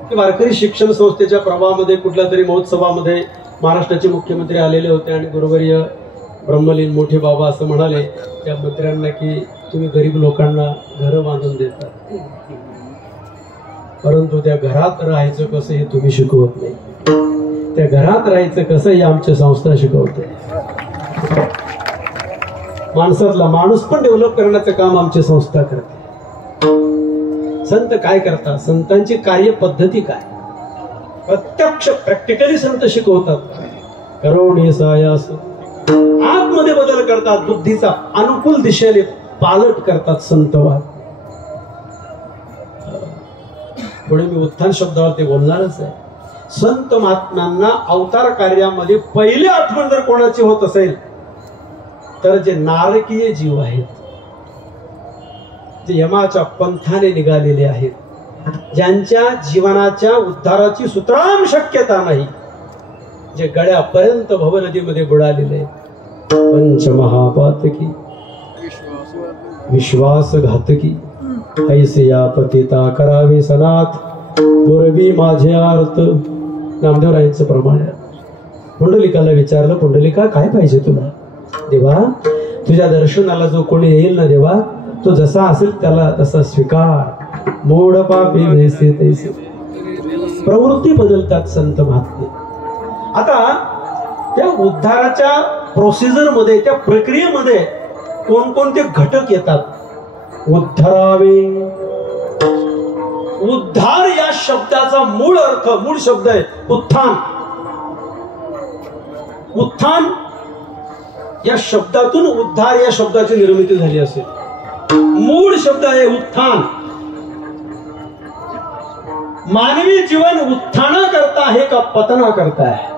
की वारकरी शिक्षण संस्थेच्या प्रभावामध्ये कुठल्या तरी महोत्सवामध्ये महाराष्ट्राचे मुख्यमंत्री आलेले होते आणि गुरुवर्य ब्रह्मलीन मोठे बाबा असं म्हणाले त्या मंत्र्यांना की तुम्ही गरीब लोकांना घरं बांधून देतात, परंतु त्या घरात राहायचं कसं हे तुम्ही शिकवत नाही. त्या घरात राहायचं कसं हे आमची संस्था शिकवते. माणसातला माणूस पण डेव्हलप करण्याचं काम आमची संस्था करते. संत काय करतात, संतांची कार्यपद्धती काय, प्रत्यक्ष प्रॅक्टिकली संत शिकवतात. करोणी सायास आतमध्ये बदल करतात, बुद्धीचा अनुकूल दिशेने पालट करतात संतवाद. पुढे मी उत्थान शब्दावर ते बोलणारच आहे. संत महात्म्यांना अवतार कार्यामध्ये पहिली आठवण जर कोणाची होत असेल तर जे नारकीय जीव आहेत, जे यमाच्या पंथाने निघालेले आहेत, ज्यांच्या जीवनाच्या उद्धाराची सुतराम शक्यता नाही, जे गळ्यापर्यंत भवनदीमध्ये बुडालेले, पंचमहापातकी विश्वासघातकी ऐसे या पतिता करावे सनाथ पूर्वी माझे अर्थ. नामदेवरायांचं प्रमाण आहे. पुंडलिकाला विचारलं, पुंडलिका काय पाहिजे तुला? देवा, तुझ्या दर्शनाला जो कोणी येईल ना देवा, तो जसा असेल त्याला तसा स्वीकार. मोड पापी वैसे तैसे. प्रवृत्ती बदलतात संत महात्मे. आता त्या उद्धाराच्या प्रोसिजर मध्ये, त्या प्रक्रियेमध्ये कोणकोणते घटक येतात? उद्धरावे. उद्धार या शब्दाचा मूळ अर्थ, मूळ शब्द आहे उत्थान. उत्थान या शब्दातून उद्धार या शब्दाची निर्मिती झाली असेल. मूळ शब्द आहे उत्थान. मानवी जीवन उत्थाना करता आहे का पतना करता आहे?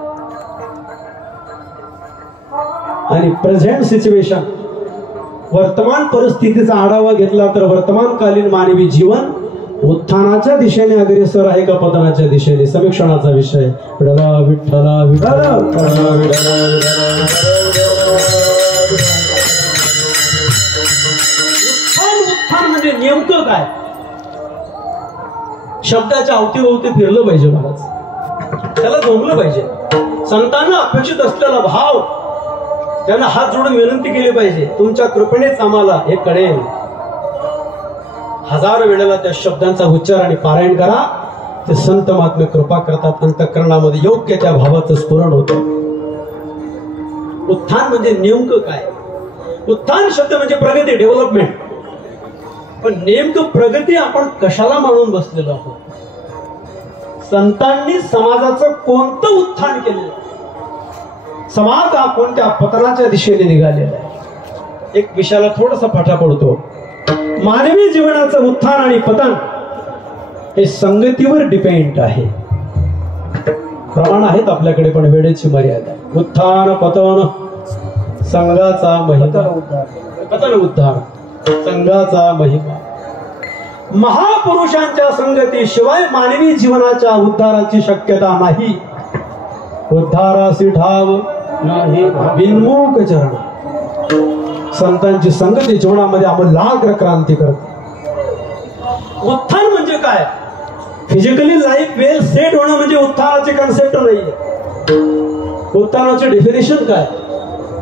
आणि प्रेझेंट सिच्युएशन, वर्तमान परिस्थितीचा आढावा घेतला तर वर्तमानकालीन मानवी जीवन उत्थानाच्या दिशेने अग्रेसर आहे का पतनाच्या दिशेने? समीक्षणाचा विषय. विठला विठ्ठला विठला उत्थान म्हणजे नेमकं काय? शब्दाच्या अवतीभोवती फिरलं पाहिजे महाराज, त्याला जमलं पाहिजे. संतांना अपेक्षित असलेला भाव त्यांना हात जोडून विनंती केली पाहिजे, तुमच्या कृपेनेच आम्हाला हे कळेल. हजार वेळेला त्या शब्दांचा उच्चार आणि पारायण करा. ते संत महात्मे कृपा करतात, अंतःकरणामध्ये योग्य त्या भावाचं स्फुरण होतं. उत्थान म्हणजे नेमकं काय? उत्थान शब्द म्हणजे प्रगती, डेव्हलपमेंट. पण नेमकं प्रगती आपण कशाला मानून बसलेलो आहोत? संतांनी समाजाचं कोणतं उत्थान केलेलं? समाज हा कोणत्या पतनाच्या दिशेने निघालेला आहे? एक विषयाला थोडासा फाटा पडतो. मानवी जीवनाचं उत्थान आणि पतन हे संगतीवर डिपेंड आहे. प्रमाण आहेत आपल्याकडे, पण वेळेची मर्यादा आहे. उत्थान पतन संघाचा महिमा, पतन उद्धार संघाचा महिमा. महापुरुषांच्या संगतीशिवाय मानवी जीवनाच्या उद्धाराची शक्यता नाही. उद्धारासी ठाव नाही बिनमुख चरण. संतांची संगती जीवनामध्ये आमूलाग्र क्रांती करते. उत्थान म्हणजे काय? फिजिकली लाईफ वेल सेट होणं म्हणजे उत्थानाची कन्सेप्ट नाहीये. उत्थानाचे डेफिनेशन काय?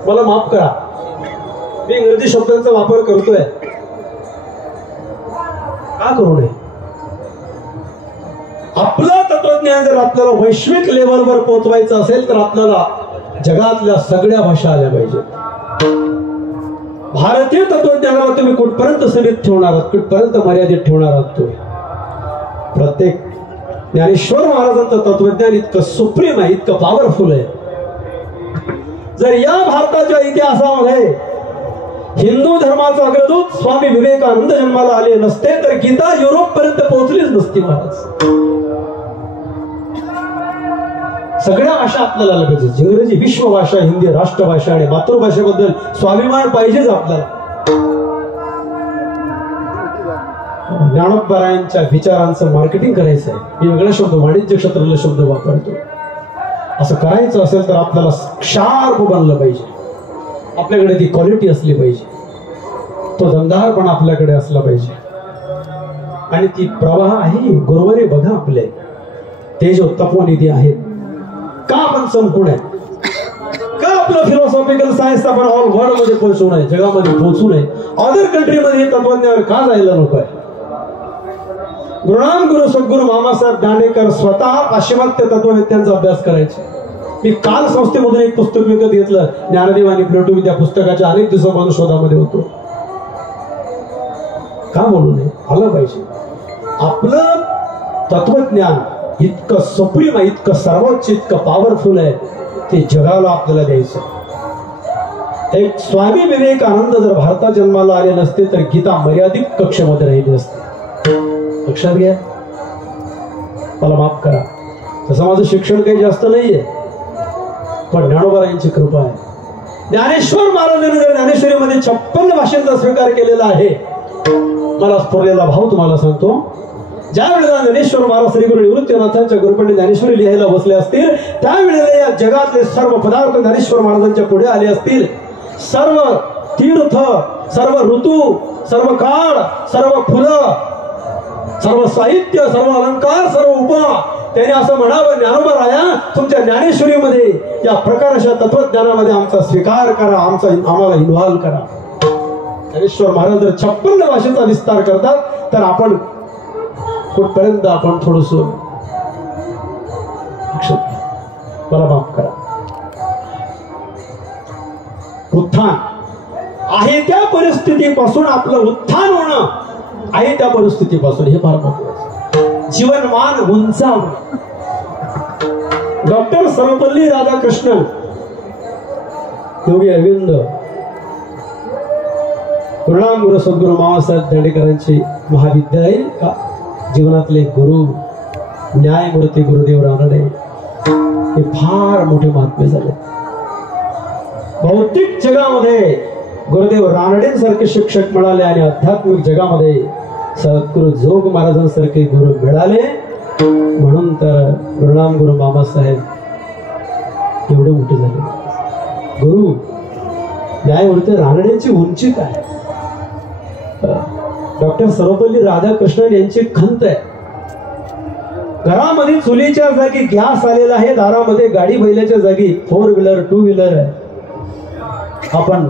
मला माफ करा, मी इंग्रजी शब्दांचा वापर करतोय, का करू नये? आपलं तत्वज्ञान जर आपल्याला वैश्विक लेवलवर पोहोचवायचं असेल तर आपल्याला जगातल्या सगळ्या भाषा आल्या पाहिजेत. भारतीय तत्वज्ञानाला तुम्ही कुठपर्यंत सीमित ठेवणार आहात, कुठपर्यंत मर्यादित ठेवणार आहात? तुम्ही प्रत्येक ज्ञानेश्वर महाराजांचं तत्वज्ञान इतकं सुप्रीम आहे, इतकं पॉवरफुल आहे. जर या भारताच्या इतिहासामध्ये हिंदू धर्माचा अग्रदूत स्वामी विवेकानंद जन्माला आले नसते तर गीता युरोप पर्यंत पोहोचलीच नसती महाराज. सगळ्या भाषा आपल्याला आल्या पाहिजे. इंग्रजी विश्वभाषा, हिंदी राष्ट्रभाषा आणि मातृभाषेबद्दल स्वाभिमान पाहिजेच आपल्याला. ज्ञानोबरायांच्या विचारांचं मार्केटिंग करायचं आहे. मी वेगळा शब्द, वाणिज्य क्षेत्रातला शब्द वापरतो. असं करायचं असेल तर आपल्याला शार्प बनलं पाहिजे. आपल्याकडे ती क्वालिटी असली पाहिजे, तो दमदार पण आपल्याकडे असला पाहिजे. आणि ती प्रवाह आहे. गुरुवारी बघा आपले तेज तपोनिधी आहेत. का आपण संपूर्ण आहे? का आपलं फिलॉसॉफिकल सायन्स आपण ऑल वर्ल्ड मध्ये पोहोचू नये, जगामध्ये पोहोचू नये? अदर कंट्रीमध्ये हे तत्वज्ञान का जायला नको आहे? गुरुनाम गुरु सद्गुरु मामासाहेब दांडेकर स्वतः पाश्चिमात्य तत्ववेत्यांचा अभ्यास करायचे. मी काल संस्थेमधून एक पुस्तक विकत घेतलं, ज्ञानदेव आणि प्लेटो. त्या पुस्तकाच्या अनेक दिवसापासून शोधामध्ये होतो. का बोलू नये? आलं पाहिजे. आपलं तत्वज्ञान इतकं सुप्रीम आहे, इतकं सर्वोच्च, इतकं पॉवरफुल आहे, ते जगाला आपल्याला द्यायचं. एक स्वामी विवेकानंद जर भारतात जन्माला आले नसते तर गीता मर्यादित कक्षेमध्ये राहिली असते. लक्षात घ्या, मला माफ करा, तसं माझं शिक्षण काही जास्त नाहीये, पण ज्ञानोबारायांची कृपा आहे. ज्ञानेश्वर महाराजांनी जर ज्ञानेश्वरीमध्ये 56 भाषांचा स्वीकार केलेला आहे. मला स्फुरलेला भाव तुम्हाला सांगतो. ज्या वेळेला ज्ञानेश्वर महाराज श्री गुरु निवृत्तीनाथांच्या गुरुपंडित ज्ञानेश्वरी लिहायला बसले असतील, त्यावेळेला या जगातले सर्व पदार्थ ज्ञानेश्वर महाराजांच्या पुढे आले असतील. सर्व तीर्थ, सर्व ऋतू, सर्व काळ, सर्व फुलं, सर्व साहित्य, सर्व अलंकार, सर्व उपमा, त्याने असं म्हणावं, ज्ञानोबा राया, तुमच्या ज्ञानेश्वरीमध्ये या प्रकारच्या तत्वज्ञानामध्ये आमचा स्वीकार करा, आम्हाला इन्व्हॉल्व करा. ज्ञानेश्वर महाराज जर 56 भाषेचा विस्तार करतात तर आपण कुठपर्यंत आपण थोडस मला माफ करा. उत्थान आहे त्या परिस्थितीपासून आपलं उत्थान होणं आहे त्या परिस्थितीपासून, हे फार महत्वाचं. जीवनमान उंचावणं. डॉक्टर सर्वपल्ली राधाकृष्णन योगी अरविंद प्रणाम गुरु सद्गुरु मामासाहेब दांडेकरांचे महाविद्यालय का जीवनातले गुरु न्यायमूर्ती गुरुदेव रानडे हे फार मोठे महात्मे झाले. भौतिक जगामध्ये गुरुदेव रानडेंसारखे शिक्षक मिळाले आणि आध्यात्मिक जगामध्ये सद्गुरु जोग महाराजांसारखे गुरु मिळाले, म्हणून तर प्रणाम गुरु मामासाहेब एवढे मोठे झाले. गुरु न्यायमूर्ती रानडेंची उंची काय, डॉक्टर सर्वपल्ली राधाकृष्णन यांची खंत आहे. घरामध्ये चुलीच्या जागी गॅस आलेला आहे, दारामध्ये गाडी बैलाच्या जागी 4 व्हीलर 2 व्हीलर आहे. आपण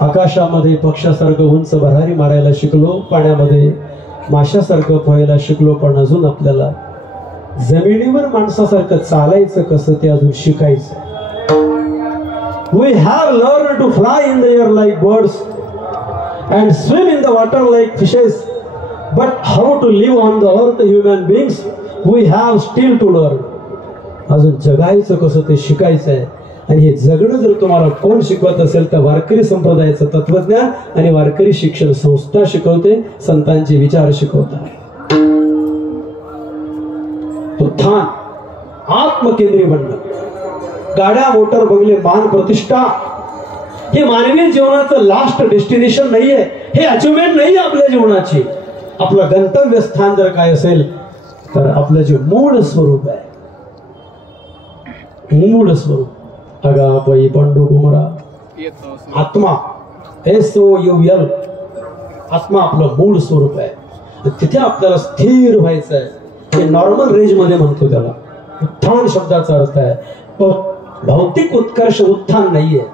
आकाशामध्ये पक्षासारखं उंच भरारी मारायला शिकलो, पाण्यामध्ये माशासारखं पोहायला शिकलो, पण अजून आपल्याला जमिनीवर माणसासारखं चालायचं कसं ते अजून शिकायचं. We have learned to fly in the air like birds and swim in the water like fishes, but how to live on the earth, human beings, we have still to learn. अजून जगायचं कसं ते शिकायचं आहे. आणि हे जगणं जर तुम्हाला कोण शिकवत असेल तर वारकरी संप्रदायाचं तत्वज्ञान आणि वारकरी शिक्षण संस्था शिकवते, संतांचे विचार शिकवतात. उत्थान, आत्मकेंद्री बनणं, गाड्या मोटर बंगले मान प्रतिष्ठा हे मानवी जीवनाचं लास्ट डेस्टिनेशन नाहीये, हे अचिव्हमेंट नाही आपल्या जीवनाची. आपलं गंतव्य स्थान जर काय असेल तर आपलं जे मूळ स्वरूप आहे, मूळ स्वरूप अगापई पंडू कुमरा आत्मा SOUL, आत्मा आपलं मूळ स्वरूप आहे. तिथे आपल्याला स्थिर व्हायचं आहे. हे नॉर्मल रेंज मध्ये म्हणतो त्याला. उत्थान शब्दाचा अर्थ आहे भौतिक उत्कर्ष, उत्थान नाहीये.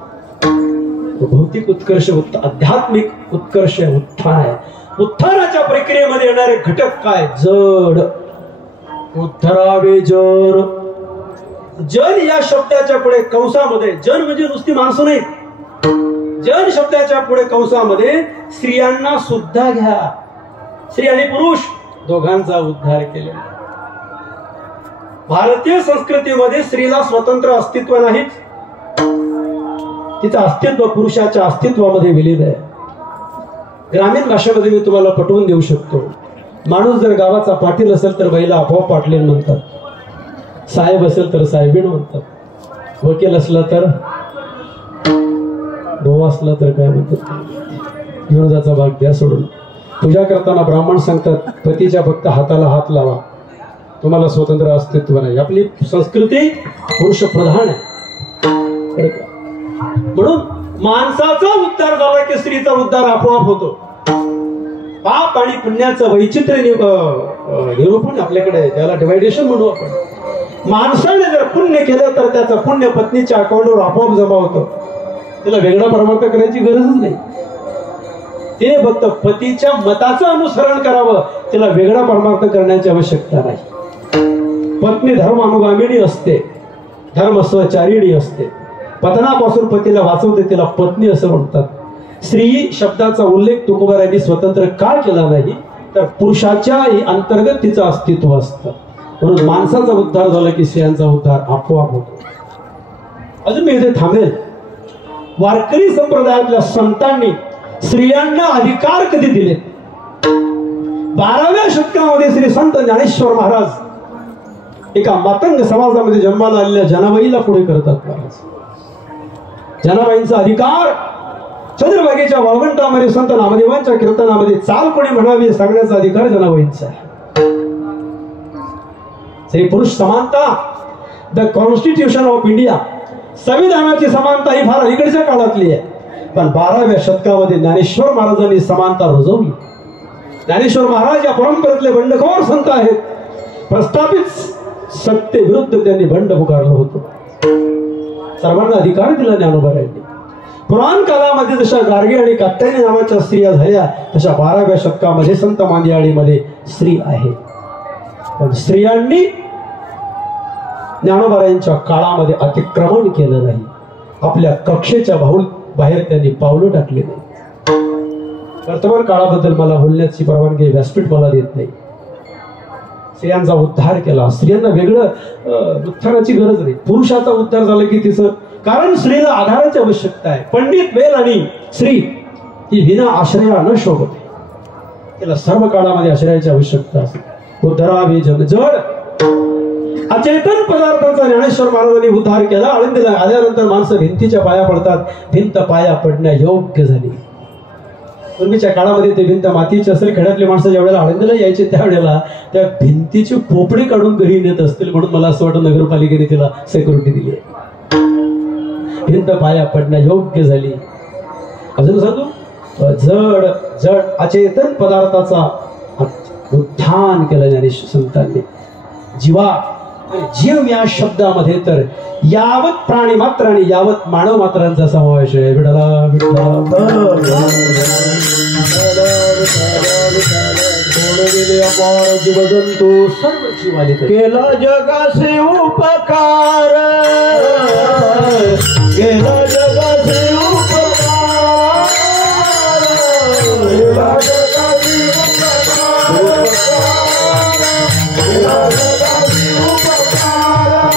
भौतिक उत्कर्ष आध्यात्मिक उत्कर्ष उत्थान आहे. उत्थानाच्या प्रक्रियेमध्ये येणारे घटक काय, जड, उद्धरावे जड. जन या शब्दाच्या पुढे कंसामध्ये, जन म्हणजे नुसती माणसं नाही, जन शब्दाच्या पुढे कंसामध्ये स्त्रियांना सुद्धा घ्या. स्त्री आणि पुरुष दोघांचा उद्धार केलेला. भारतीय संस्कृतीमध्ये स्त्रीला स्वतंत्र अस्तित्व नाहीच. तिचं अस्तित्व पुरुषाच्या अस्तित्वामध्ये विलीन आहे. ग्रामीण भाषेमध्ये मी तुम्हाला पटवून देऊ शकतो. माणूस जर गावाचा पाटील असेल तर बाईला आपोआप पाटलीन म्हणतात, साहेब असेल तर साहेबीण म्हणतात, वकील असला तर भाऊ असला तर काय म्हणतात. विनोदाचा भाग द्या सोडून. पूजा करताना ब्राह्मण सांगतात पतीच्या फक्त हाताला हात लावा, तुम्हाला स्वतंत्र अस्तित्व नाही. आपली संस्कृती पुरुष प्रधान आहे. म्हणून माणसाचा उद्धार झाला की स्त्रीचा उद्धार आपोआप होतो. पाप आणि पुण्याचं वैचित्र्य निरूपण आपल्याकडे, त्याला डिव्हायडेशन म्हणू आपण. माणसाने जर पुण्य केलं तर त्याचं पुण्य पत्नीच्या अकाउंटवर आपोआप जमा होतं. तिला वेगळा परमार्थ करायची गरजच नाही. तिने फक्त पतीच्या मताचं अनुसरण करावं, तिला वेगळा परमार्थ करण्याची आवश्यकता नाही. पत्नी धर्म अनुगामिनी असते, धर्म सहचारिणी असते. पतनापासून पतीला वाचवते, तिला पत्नी असं म्हणतात. स्त्री शब्दाचा उल्लेख तुकोबारायांनी स्वतंत्र का केला नाही तर पुरुषाच्या अंतर्गत तिचं अस्तित्व असतं, म्हणून माणसाचा उद्धार झाला की स्त्रियांचा उद्धार आपोआप होतो. अजून मी इथे थांबेल. वारकरी संप्रदायातल्या संतांनी स्त्रियांना अधिकार कधी दिले? 12व्या शतकामध्ये श्री संत ज्ञानेश्वर महाराज एका मातंग समाजामध्ये जन्माला आलेल्या जनाबाईला पुढे करतात. महाराज जनाबाईंचा अधिकार चंद्रभागेच्या वाळवंटामध्ये संत नामदेवांच्या कीर्तनामध्ये चाल कोणी म्हणावी सांगण्याचा अधिकार जनाबाईंचा आहे. स्त्री पुरुष समानता, द कॉन्स्टिट्यूशन ऑफ इंडिया, संविधानाची समानता ही फार अलीकडच्या काळातली आहे, पण 12व्या शतकामध्ये ज्ञानेश्वर महाराजांनी समानता रुजवली. ज्ञानेश्वर महाराज या परंपरेतले बंडखोर संत आहेत. प्रस्थापित सत्ते विरुद्ध त्यांनी बंड पुकारलं होतं. सर्वांना अधिकार दिला ज्ञानोबारायांनी. पुराण काळामध्ये जशा गार्गे आणि कात्यायनी नावाच्या स्त्रिया झाल्या तशा 12व्या शतकामध्ये संत मांदियाळीमध्ये स्त्री आहे. पण स्त्रियांनी ज्ञानोबारायांच्या काळामध्ये अतिक्रमण केलं नाही. आपल्या कक्षेच्या बाहेर त्यांनी पावलं टाकले नाही. वर्तमान काळाबद्दल मला बोलण्याची परवानगी व्यासपीठ मला देत नाही. स्त्रियांचा उद्धार केला. स्त्रियांना वेगळं उत्थानाची गरज नाही. पुरुषाचा उद्धार झाला की तिचं, कारण स्त्रीला आधाराची आवश्यकता आहे. पंडित वेल आणि स्त्री ही विना आश्रया न शोभते. तिला सर्व काळामध्ये आश्रयाची आवश्यकता असते. उद्धरावे जन जड अचेतन पदार्थांचा ज्ञानेश्वर महाराजांनी उद्धार केला. आळंदीला आल्यानंतर माणसं भिंतीच्या पाया पडतात. भिंत पाया पडण्या योग्य झाली. पूर्वीच्या काळामध्ये ते भिंत मातीची असेल. खेड्यातले माणसं ज्या वेळेला आळंदीला यायचे त्यावेळेला त्या भिंतीची पोपडी काढून घरी नेत असतील, म्हणून मला असं वाटतं नगरपालिकेने तिला सिक्युरिटी दिली आहे. भिंत पाया पडण्या योग्य झाली. अजून सांगू, जड जड अचेतन पदार्थाचा उत्थान केलं ज्ञानेश्वर संतांनी. जीवा जीव या शब्दामध्ये तर यावत प्राणी मात्र आणि यावत मानव मात्रांचा समावेश आहे. विठला अपार जीवजंतू सर्व जीवाले केला जगाचे उपकार, केला जगाचे उपकार, केला जगाचे उपकार, केला जगाचे उपकार,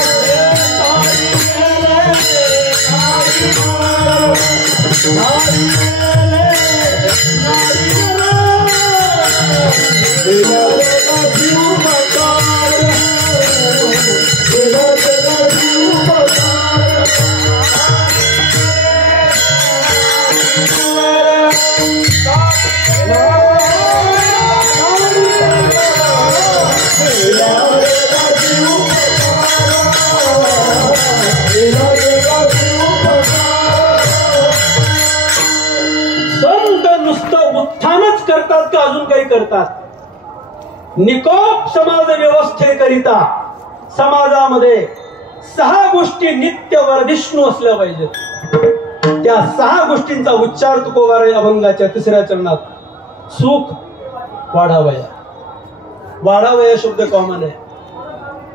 करतात. निकोप समाज व्यवस्थेकरिता समाजामध्ये 6 गोष्टी नित्य वर्धिष्णू असल्या पाहिजेत. त्या 6 गोष्टींचा उच्चार तुकोबाराय अभंगाच्या 3ऱ्या चरणात. सुख वाढावया. वाढावया शब्द कॉमन आहे.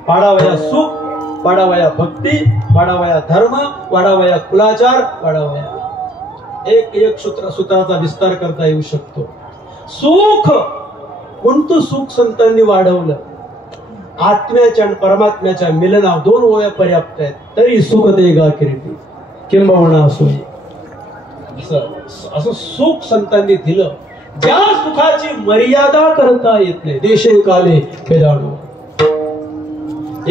वाढावया सुख, वाढावया भक्ती, वाढावया धर्म, वाढावया कुलाचार, वाढावया. एक सूत्राचा विस्तार करता येऊ शकतो. सुख, कोणतं सुख संतांनी वाढवलं? आत्म्याच्या आणि परमात्म्याच्या मिलना 2 ओव्या पर्याप्त आहेत. तरी सुख ते गा किरीटी किंबहुना असो. असं सुख संतांनी दिलं ज्या सुखाची मर्यादा करता येत नाही. देशे काले खेळाडू.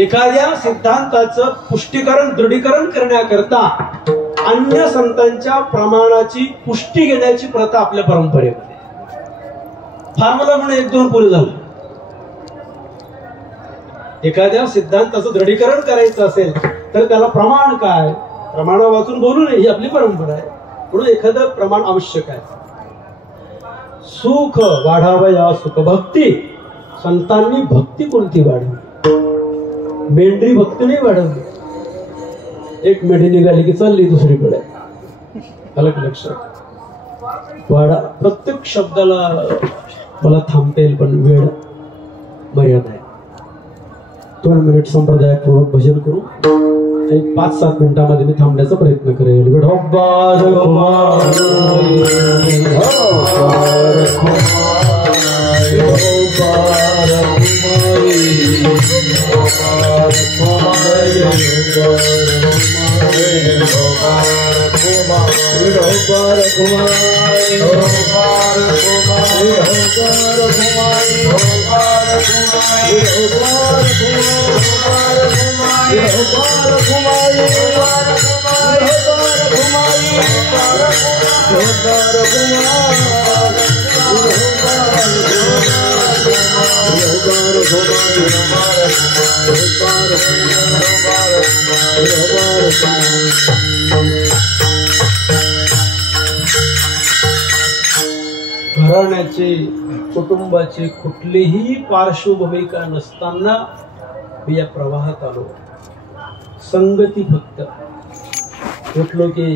एखाद्या सिद्धांताचं पुष्टीकरण दृढीकरण करण्याकरता अन्य संतांच्या प्रमाणाची पुष्टी घेण्याची प्रथा आपल्या परंपरेमध्ये. फॉर्म्युला म्हणून 1-2 पुरे झालं. एखाद्या सिद्धांताचं दृढीकरण करायचं असेल तर त्याला प्रमाण काय? प्रमाण वाचून बोलू नये, ही आपली परंपरा आहे. म्हणून एखादं प्रमाण आवश्यक आहे. सुख वाढावया सुख भक्ती. संतांनी भक्ती कोणती वाढवली? मेंढरी भक्ती नाही वाढवली. एक मेढी निघाली की चालली दुसरीकडे. अलग लक्षात वाढा. प्रत्येक शब्दाला मला थांबता येईल पण वेळ मर्यादा आहे. 2 मिनिट संप्रदायपूर्वक भजन करू. एक 5-7 मिनिटांमध्ये मी थांबण्याचा प्रयत्न करेल. विठोबार कुमारी, विठोबार कुमारी, विठोबार कुमारी, विठोबार कुमारी, विठोबार कुमारी, घराण्याची कुटुंबाची कुठलीही पार्श्वभूमिका नसताना मी या प्रवाहात आलो. संगती फक्त उठलो की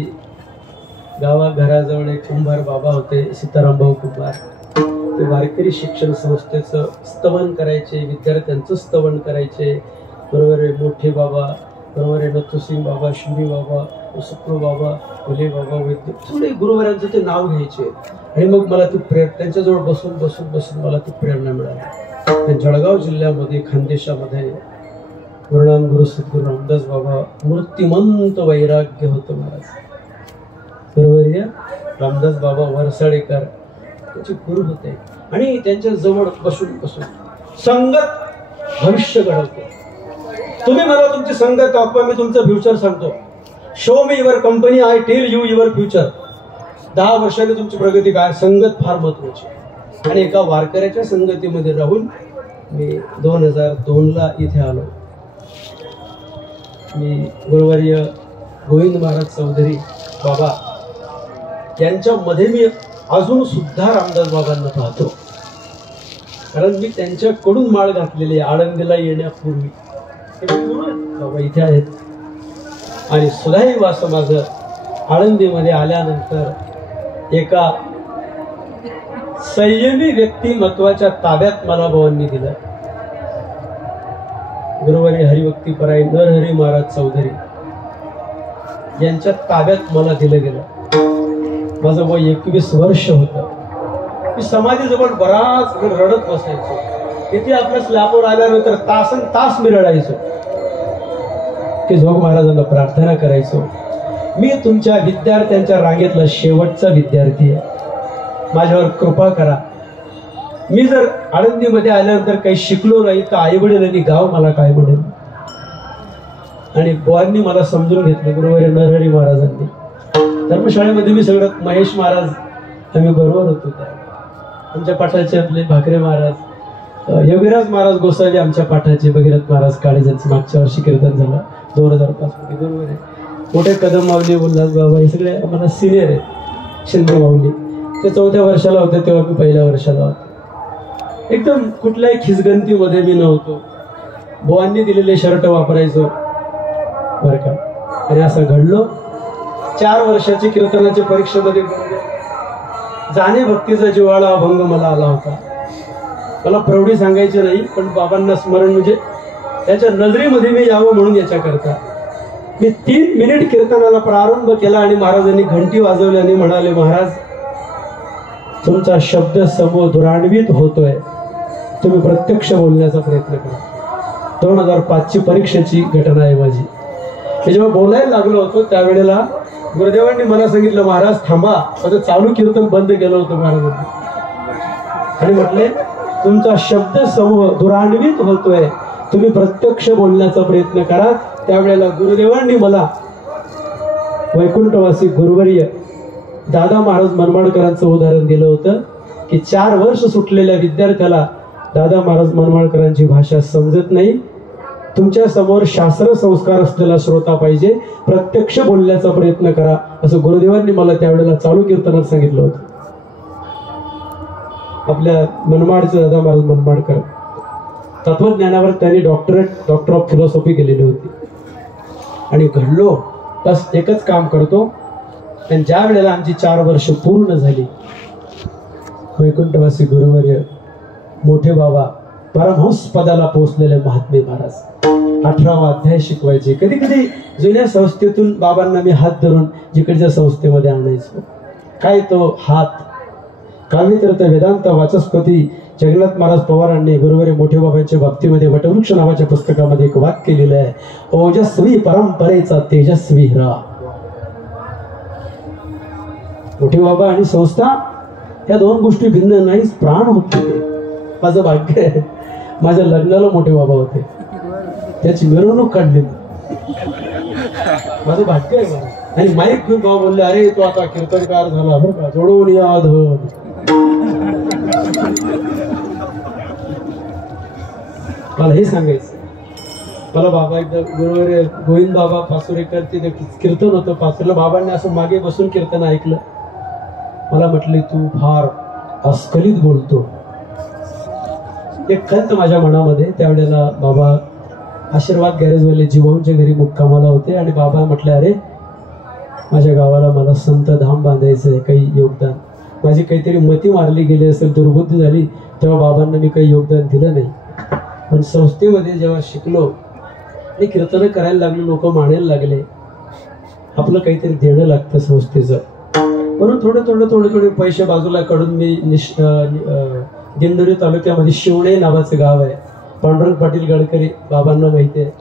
घराजवळ एक कुंभार बाबा होते, सीताराम भाऊ कुंभार. ते वारकरी शिक्षण संस्थेचं स्तवन करायचे, विद्यार्थ्यांचं स्तवन करायचे. बरोबर आहे मोठे बाबा, बरोबर आहे नथुसिंग बाबा, शिंबी बाबा, सुप्रो बाबा, फुले बाबा, वैद्य, थोडे गुरुवारांचं ते नाव घ्यायचे. आणि मग मला ती त्यांच्याजवळ बसून बसून बसून मला ती प्रेरणा मिळाली. जळगाव जिल्ह्यामध्ये खानदेशामध्ये गुरुनाम गुरु सद्गुरू रामदास बाबा मूर्तिमंत वैराग्य होतं महाराज. बरोबर आहे रामदास बाबा वरसाडेकर त्याचे गुरु होते. आणि त्यांच्या जवळ बसून बसून संगत भविष्य घडवते. तुम्ही मला तुमची संगत दाखवा, मी तुमचं फ्युचर सांगतो. Show me your company, I tell you your future. 10 वर्षांनी तुमची प्रगती काय. संगत फार महत्वाची. आणि एका वारकऱ्याच्या संगतीमध्ये राहून मी 2002ला इथे आलो. मी गुरुवर्य गोविंद महाराज चौधरी बाबा यांच्यामध्ये मी अजून सुद्धा रामदास बाबांना पाहतो. कारण मी त्यांच्याकडून माळ घातलेली आहे आळंदीला येण्यापूर्वी. बाबा इथे आहेत. आणि सुधाही वास माझं आळंदीमध्ये आल्यानंतर एका संयमी व्यक्तिमत्वाच्या ताब्यात मला बाबांनी दिलं. गुरुवारी हरिभक्तीपराय नरहरी महाराज चौधरी यांच्या ताब्यात मला दिलं गेलं. माझं वय 21 वर्ष होतं. मी समाधीजवळ बराच रडत बसायचो. तिथे आपल्या स्लॅबवर आल्यानंतर तासन तास मी रडायचो की जोग महाराजांना प्रार्थना करायचो, मी तुमच्या विद्यार्थ्यांच्या रांगेतला शेवटचा विद्यार्थी आहे, माझ्यावर कृपा करा. मी जर आळंदीमध्ये आल्यानंतर काही शिकलो नाही तर आई वडिलांनी गाव मला काय म्हणेल. आणि बुवांनी मला समजून घेतले. गुरुवारी नरहरी महाराजांनी धर्मशाळेमध्ये मी सगळं महेश महाराज आम्ही बरोबर होतो. त्या आमच्या पाठाचे आपले भाकरे महाराज, योगीराज महाराज गोसावी आमच्या पाठाचे, भगीरथ महाराज काळे ज्यांचं मागच्या वर्षी कीर्तन झालं 2005 मध्ये. बरोबर आहे. मोठे कदम माऊली, उल्हास बाबा हे सगळे आम्हाला सिनियर आहेत. शिंदे माऊली ते 4थ्या वर्षाला होते तेव्हा मी 1ल्या वर्षाला होतो. एकदम कुठल्याही खिसगंतीमध्ये मी नव्हतो. बुवांनी दिलेले शर्ट वापरायचो बरं का. आणि असं घडलो. 4 वर्षाची कीर्तनाच्या परीक्षेमध्ये जाणे भक्तीचा जिव्हाळा अभंग मला आला होता. मला प्रौढी सांगायची नाही, पण बाबांना स्मरण म्हणजे त्याच्या नजरेमध्ये मी यावं म्हणून याच्याकरता मी 3 मिनिट कीर्तनाला प्रारंभ केला. आणि महाराजांनी घंटी वाजवली आणि म्हणाले, महाराज तुमचा शब्द समूह दुरान्वित होतोय, तुम्ही प्रत्यक्ष बोलण्याचा प्रयत्न करा. 2005ची परीक्षेची घटना आहे माझी. मी जेव्हा बोलायला लागलो होतो त्यावेळेला गुरुदेवांनी मला सांगितलं, महाराज थांबा. आता चालू कीर्तन बंद केलं होतं महाराजांनी आणि म्हटले, तुमचा शब्द समूह दुरान्वित होतोय, तुम्ही प्रत्यक्ष बोलण्याचा प्रयत्न करा. त्यावेळेला गुरुदेवांनी मला वैकुंठवासी गुरुवर्य दादा महाराज मनमाडकरांचं उदाहरण दिलं होतं की 4 वर्ष सुटलेल्या विद्यार्थ्याला दादा महाराज मनमाडकरांची भाषा समजत नाही. तुमच्या समोर शास्त्र संस्कार असलेला श्रोता पाहिजे, प्रत्यक्ष बोलण्याचा प्रयत्न करा, असं गुरुदेवांनी मला त्यावेळेला चालू कीर्तनात सांगितलं होतं. आपल्या मनमाडचे दादा महाराज मनमाडकर तत्वज्ञानावर त्यांनी डॉक्टर ऑफ फिलॉसॉफी केलेली होती. आणि घडलो बस एकच काम करतो. आणि ज्या वेळेला आमची 4 वर्ष पूर्ण झाली, वैकुंठवासी गुरुवर्य मोठे बाबा परमहंस पदाला पोहोचलेले महात्मे महाराज 18वा अध्याय शिकवायचे. कधी कधी जुन्या संस्थेतून बाबांना मी हात धरून जिकडच्या संस्थेमध्ये आणायचो. काय तो हात. काव्यतीर्थ वेदांत वाचस्पती जगन्नाथ महाराज पवारांनी गुरुवारी मोठे बाबांच्या बाबतीमध्ये वटवृक्ष नावाच्या पुस्तकामध्ये एक वाक्य लिहिलं आहे. ओजस्वी परंपरेचा तेजस्वी हिरा. मोठे बाबा आणि संस्था या दोन गोष्टी भिन्न नाहीच. प्राण होते. माझं भाग्य आहे, माझ्या लग्नाला मोठे बाबा होते, त्याची मिरवणूक काढली. माझं भाग्य आहे मला. आणि माईक घेऊन बाबा बोलले, अरे तो आता कीर्तनकार झाला बरं का, जोडून याद. मला हे सांगायचं. मला बाबा एकदा गुरुवारी गोविंद बाबा पाचोरेकर तिथे कीर्तन होतं पाचोरला. बाबांनी असं मागे बसून कीर्तन ऐकलं. मला म्हटले, तू फार अस्खलित बोलतो. एक खंत माझ्या मनामध्ये. त्यावेळेला बाबा आशीर्वाद गॅरेजवाले जीवांच्या घरी मुक्कामाला होते आणि बाबा म्हटले, अरे माझ्या गावाला मला संत धाम बांधायचं आहे, काही योगदान. माझी काहीतरी मती मारली गेली असेल, दुर्बुद्धी झाली, तेव्हा बाबांना मी काही योगदान दिलं नाही. पण संस्थेमध्ये जेव्हा शिकलो आणि कीर्तन करायला लागलो, लोक मानायला लागले, आपलं काहीतरी देणं लागतं संस्थेचं. म्हणून थोडे पैसे बाजूला काढून मी दिंडोरी तालुक्यामध्ये शिवणे नावाचं गाव आहे, पांडुरंग पाटील गडकरी बाबांना माहिती आहे,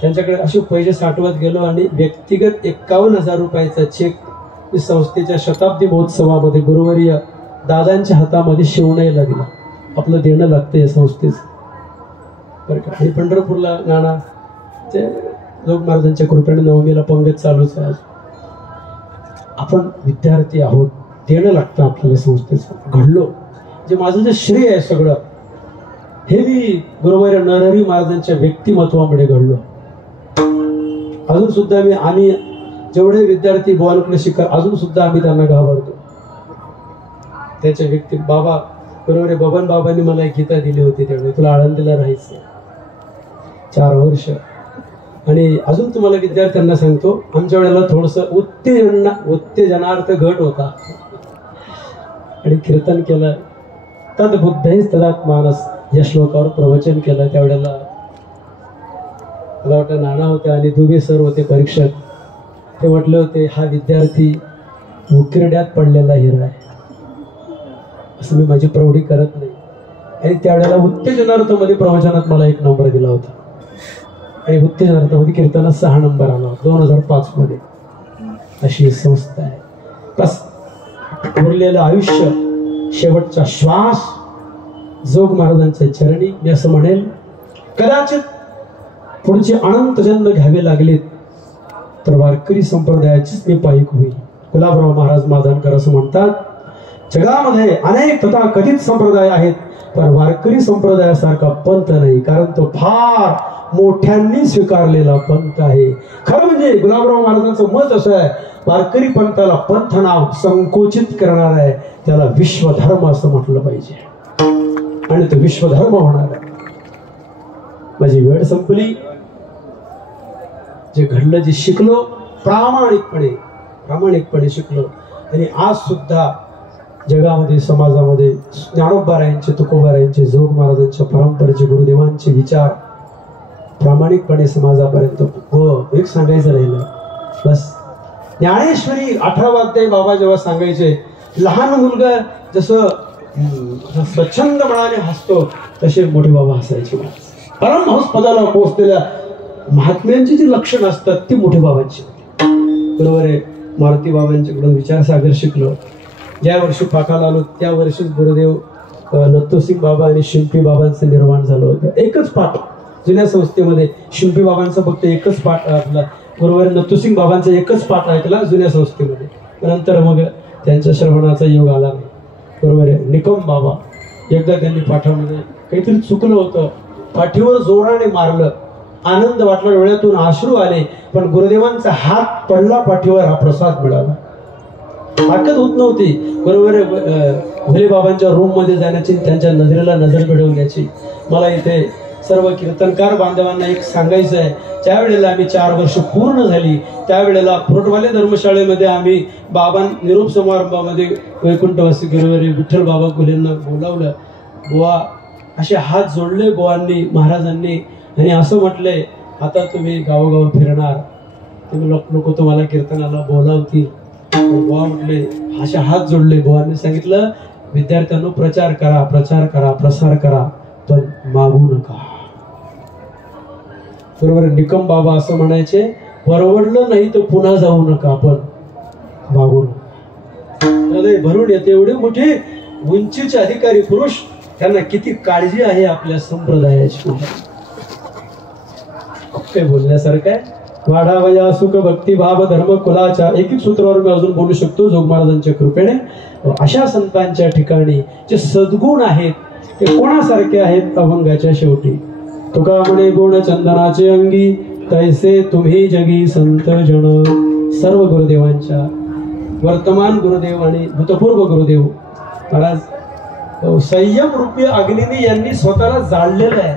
त्यांच्याकडे असे पैसे साठवत गेलो आणि व्यक्तिगत 51,000 रुपयाचा चेक मी संस्थेच्या शताब्दी महोत्सवामध्ये गुरुवारी दादांच्या हातामध्ये शिवण्याला दिला. आपलं देणं लागतं या संस्थेचं बरं का. आणि पंढरपूरला नाना ते जोग महाराजांच्या कृपेने नवमीला पंगत चालूच आहे. आपण विद्यार्थी आहोत, देणं लागतं आपल्याला संस्थेचं. घडलो जे माझं जे श्रेय आहे सगळं हे मी गुरुवारी नरहरी महाराजांच्या व्यक्तिमत्वामुळे घडलो. अजून सुद्धा आम्ही जेवढे विद्यार्थी बुवांकडे शिकत अजून सुद्धा आम्ही त्यांना घाबरतो. त्याच्या व्यक्ती बाबा बरोबर बबन बाबांनी मला एक गीता दिली होती. त्यावेळी तुला आळंदीला राहायचं 4 वर्ष. आणि अजून तुम्हाला विद्यार्थ्यांना सांगतो, आमच्या वेळेला थोडंसं उत्तेजनार्थ घट होता आणि कीर्तन केलं. तद बुद्धैस तदात्मानस या श्लोकावर प्रवचन केलं. त्यावेळेला मला वाटतं नाना होते आणि दुबे सर होते परीक्षक. ते म्हटले होते, हा विद्यार्थी उकिरड्यात पडलेला हिरा आहे. असं मी माझी प्रौढी करत नाही. आणि त्यावेळेला उत्तेजनार्थमध्ये प्रवचनात मला 1 नंबर दिला होता आणि उत्तेजनार्थमध्ये कीर्तनात 6 नंबर आला 2005 मध्ये. अशी संस्था आहे. बस उरलेलं आयुष्य, शेवटचा श्वास जोग महाराजांच्या चरणी. मी असं म्हणेल, कदाचित पुढचे अनंत जन्म घ्यावे लागलेत तर वारकरी संप्रदायाचीच मी पायीक होईल. गुलाबराव महाराज मादानकर असं म्हणतात, जगामध्ये अनेक तथाकथित संप्रदाय आहेत पण वारकरी संप्रदायासारखा पंथ नाही, कारण तो फार मोठ्यांनी स्वीकारलेला पंथ आहे. खरं म्हणजे गुलाबराव महाराजांचं मत असं आहे, वारकरी पंथाला पंथ नाव संकोचित करणार आहे, त्याला विश्वधर्म असं म्हटलं पाहिजे आणि तो विश्वधर्म होणार आहे. माझी वेळ संपली. जे घडलं, जे शिकलो, प्रामाणिकपणे शिकलो. आणि आज सुद्धा जगामध्ये, समाजामध्ये ज्ञानोबारायांचे, तुकोबारायांचे, जोग महाराजांच्या परंपरेचे, गुरुदेवांचे विचार प्रामाणिकपणे समाजापर्यंत एक सांगायचं राहिलं. बस ज्ञानेश्वरी 18वा अध्याय बाबा जेव्हा सांगायचे, लहान मुलगा जसं स्वच्छंद मनाने हसतो तसे मोठे बाबा हसायचे. परमहंस पदाला पोहोचलेल्या महात्म्यांची जी लक्षणं असतात ती मोठे बाबांची. बरोबर आहे. मारुती बाबांच्याकडून विचारसागर शिकलो. ज्या वर्षी पाठाला आलो त्या वर्षीच गुरुदेव नत्तूसिंग बाबा आणि शिंपी बाबांचं निर्माण झालं होतं. एकच पाठ जुन्या संस्थेमध्ये. शिंपी बाबांचा फक्त एकच पाठ ऐकला. बरोबर नत्तूसिंग बाबांचा एकच पाठ ऐकला जुन्या संस्थेमध्ये. नंतर मग त्यांच्या श्रवणाचा योग आला नाही. बरोबर आहे. निकम बाबा एकदा त्यांनी पाठामध्ये काहीतरी चुकलं होतं, पाठीवर जोराने मारलं. आनंद वाटला, डोळ्यातून अश्रू आले, पण गुरुदेवांचा हात पडला पाठीवर, हा प्रसाद मिळाला. ताकद होत नव्हती बरोबर भोले बाबांच्या रूम मध्ये जाण्याची, त्यांच्या नजरेला नजर भिडवण्याची. मला इथे सर्व कीर्तनकार बांधवांना एक सांगायचं आहे, ज्या वेळेला आम्ही 4 वर्ष पूर्ण झाली त्यावेळेला फ्रोटवाले धर्मशाळेमध्ये आम्ही बाबां निरोप समारंभामध्ये वैकुंठवासी गुरुवारी विठ्ठल बाबा गुलेंना बोलावलं. बुवा असे हात जोडले बुवांनी महाराजांनी आणि असं म्हटलंय, आता तुम्ही गावोगाव फिरणार, तुम्ही लोक तुम्हाला कीर्तनाला बोलावतील. बुवा म्हटले, असे हात जोडले बुवांनी सांगितलं, विद्यार्थ्यांनो प्रचार करा, प्रचार करा, प्रसार करा, पण मागू नका. बरोबर. निकम बाबा असं म्हणायचे, परवडलं नाही तर पुन्हा जाऊ नका, पण मागू नका. हृदय भरून येते. एवढे मोठे उंचीचे अधिकारी पुरुष, त्यांना किती काळजी आहे आपल्या संप्रदायाची. काय बोलण्यासारखं आहे. वाढावया सुख भक्ती भाव धर्म कुलाच्या एक एक सूत्रावर मी अजून बोलू शकतो जोग महाराजांच्या कृपेने. अशा संतांच्या ठिकाणी जे सद्गुण आहेत ते कोणासारखे आहेत, अभंगाच्या शेवटी तुका म्हणे गुण चंदनाचे अंगी, तैसे तुम्ही जगी संत जन. सर्व गुरुदेवांच्या, वर्तमान गुरुदेव आणि भूतपूर्व गुरुदेव महाराज संयम रूपी अग्नीने यांनी स्वतःला जाळलेलं आहे,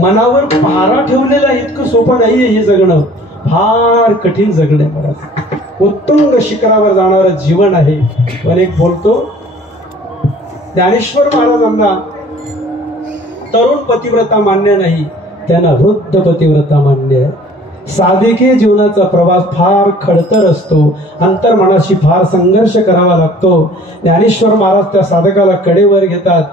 मनावर पहारा ठेवलेला आहे. इतकं सोपं नाहीये हे जगणं, फार कठीण जगणं आहे महाराज. उत्तुंग शिखरावर जाणारं जीवन आहे. पण एक बोलतो, ज्ञानेश्वर महाराजांना तरुण पतिव्रता मान्य नाही, त्यांना वृद्ध पतिव्रता मान्य आहे. साधके जीवनाचा प्रवास फार खडतर असतो, अंतर्मनाशी फार संघर्ष करावा लागतो. ज्ञानेश्वर महाराज त्या साधकाला कडेवर घेतात.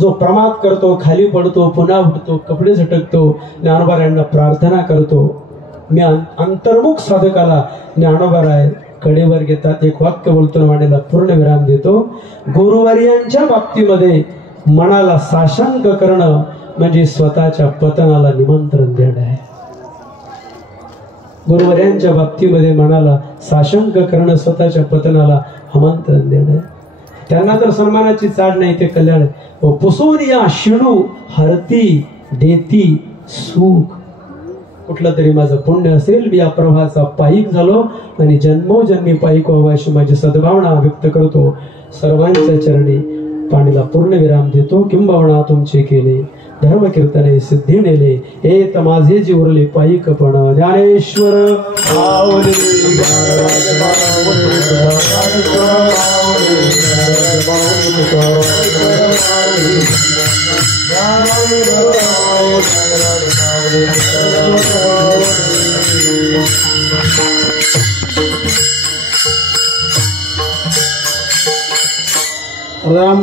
जो प्रमाद करतो, खाली पडतो, पुन्हा उठतो, कपडे झटकतो, ज्ञानोबारायांना प्रार्थना करतो. मी अंतर्मुख साधकाला ज्ञानोबाराय कडेवर घेतात. एक वाक्य बोलतो, वाणीला पूर्ण विराम देतो. गुरुवर्यांच्या बाबतीमध्ये मनाला साशंक करणं म्हणजे स्वतःच्या पतनाला निमंत्रण देणं आहे. गुरुवर्यांच्या बाबतीमध्ये मनाला साशंक करणं स्वतःच्या पतनाला आमंत्रण देणं. त्यांना तर सन्मानाची चाड नाही, ते कल्याण. पुसून या शिणू हरती देती सुख. कुठलं तरी माझं पुण्य असेल, मी या प्रवाहाचा पायीक झालो आणि जन्मोजन्मी पायीक व्हावं अशी माझी सद्भावना व्यक्त करतो. सर्वांच्या चरणी पाणीला पूर्ण विराम देतो. किंबवणा तुमचे केले धर्म कीर्तने सिद्धी नेले, हे माझे जी उरले पायीकपण. ज्ञानेश्वर राम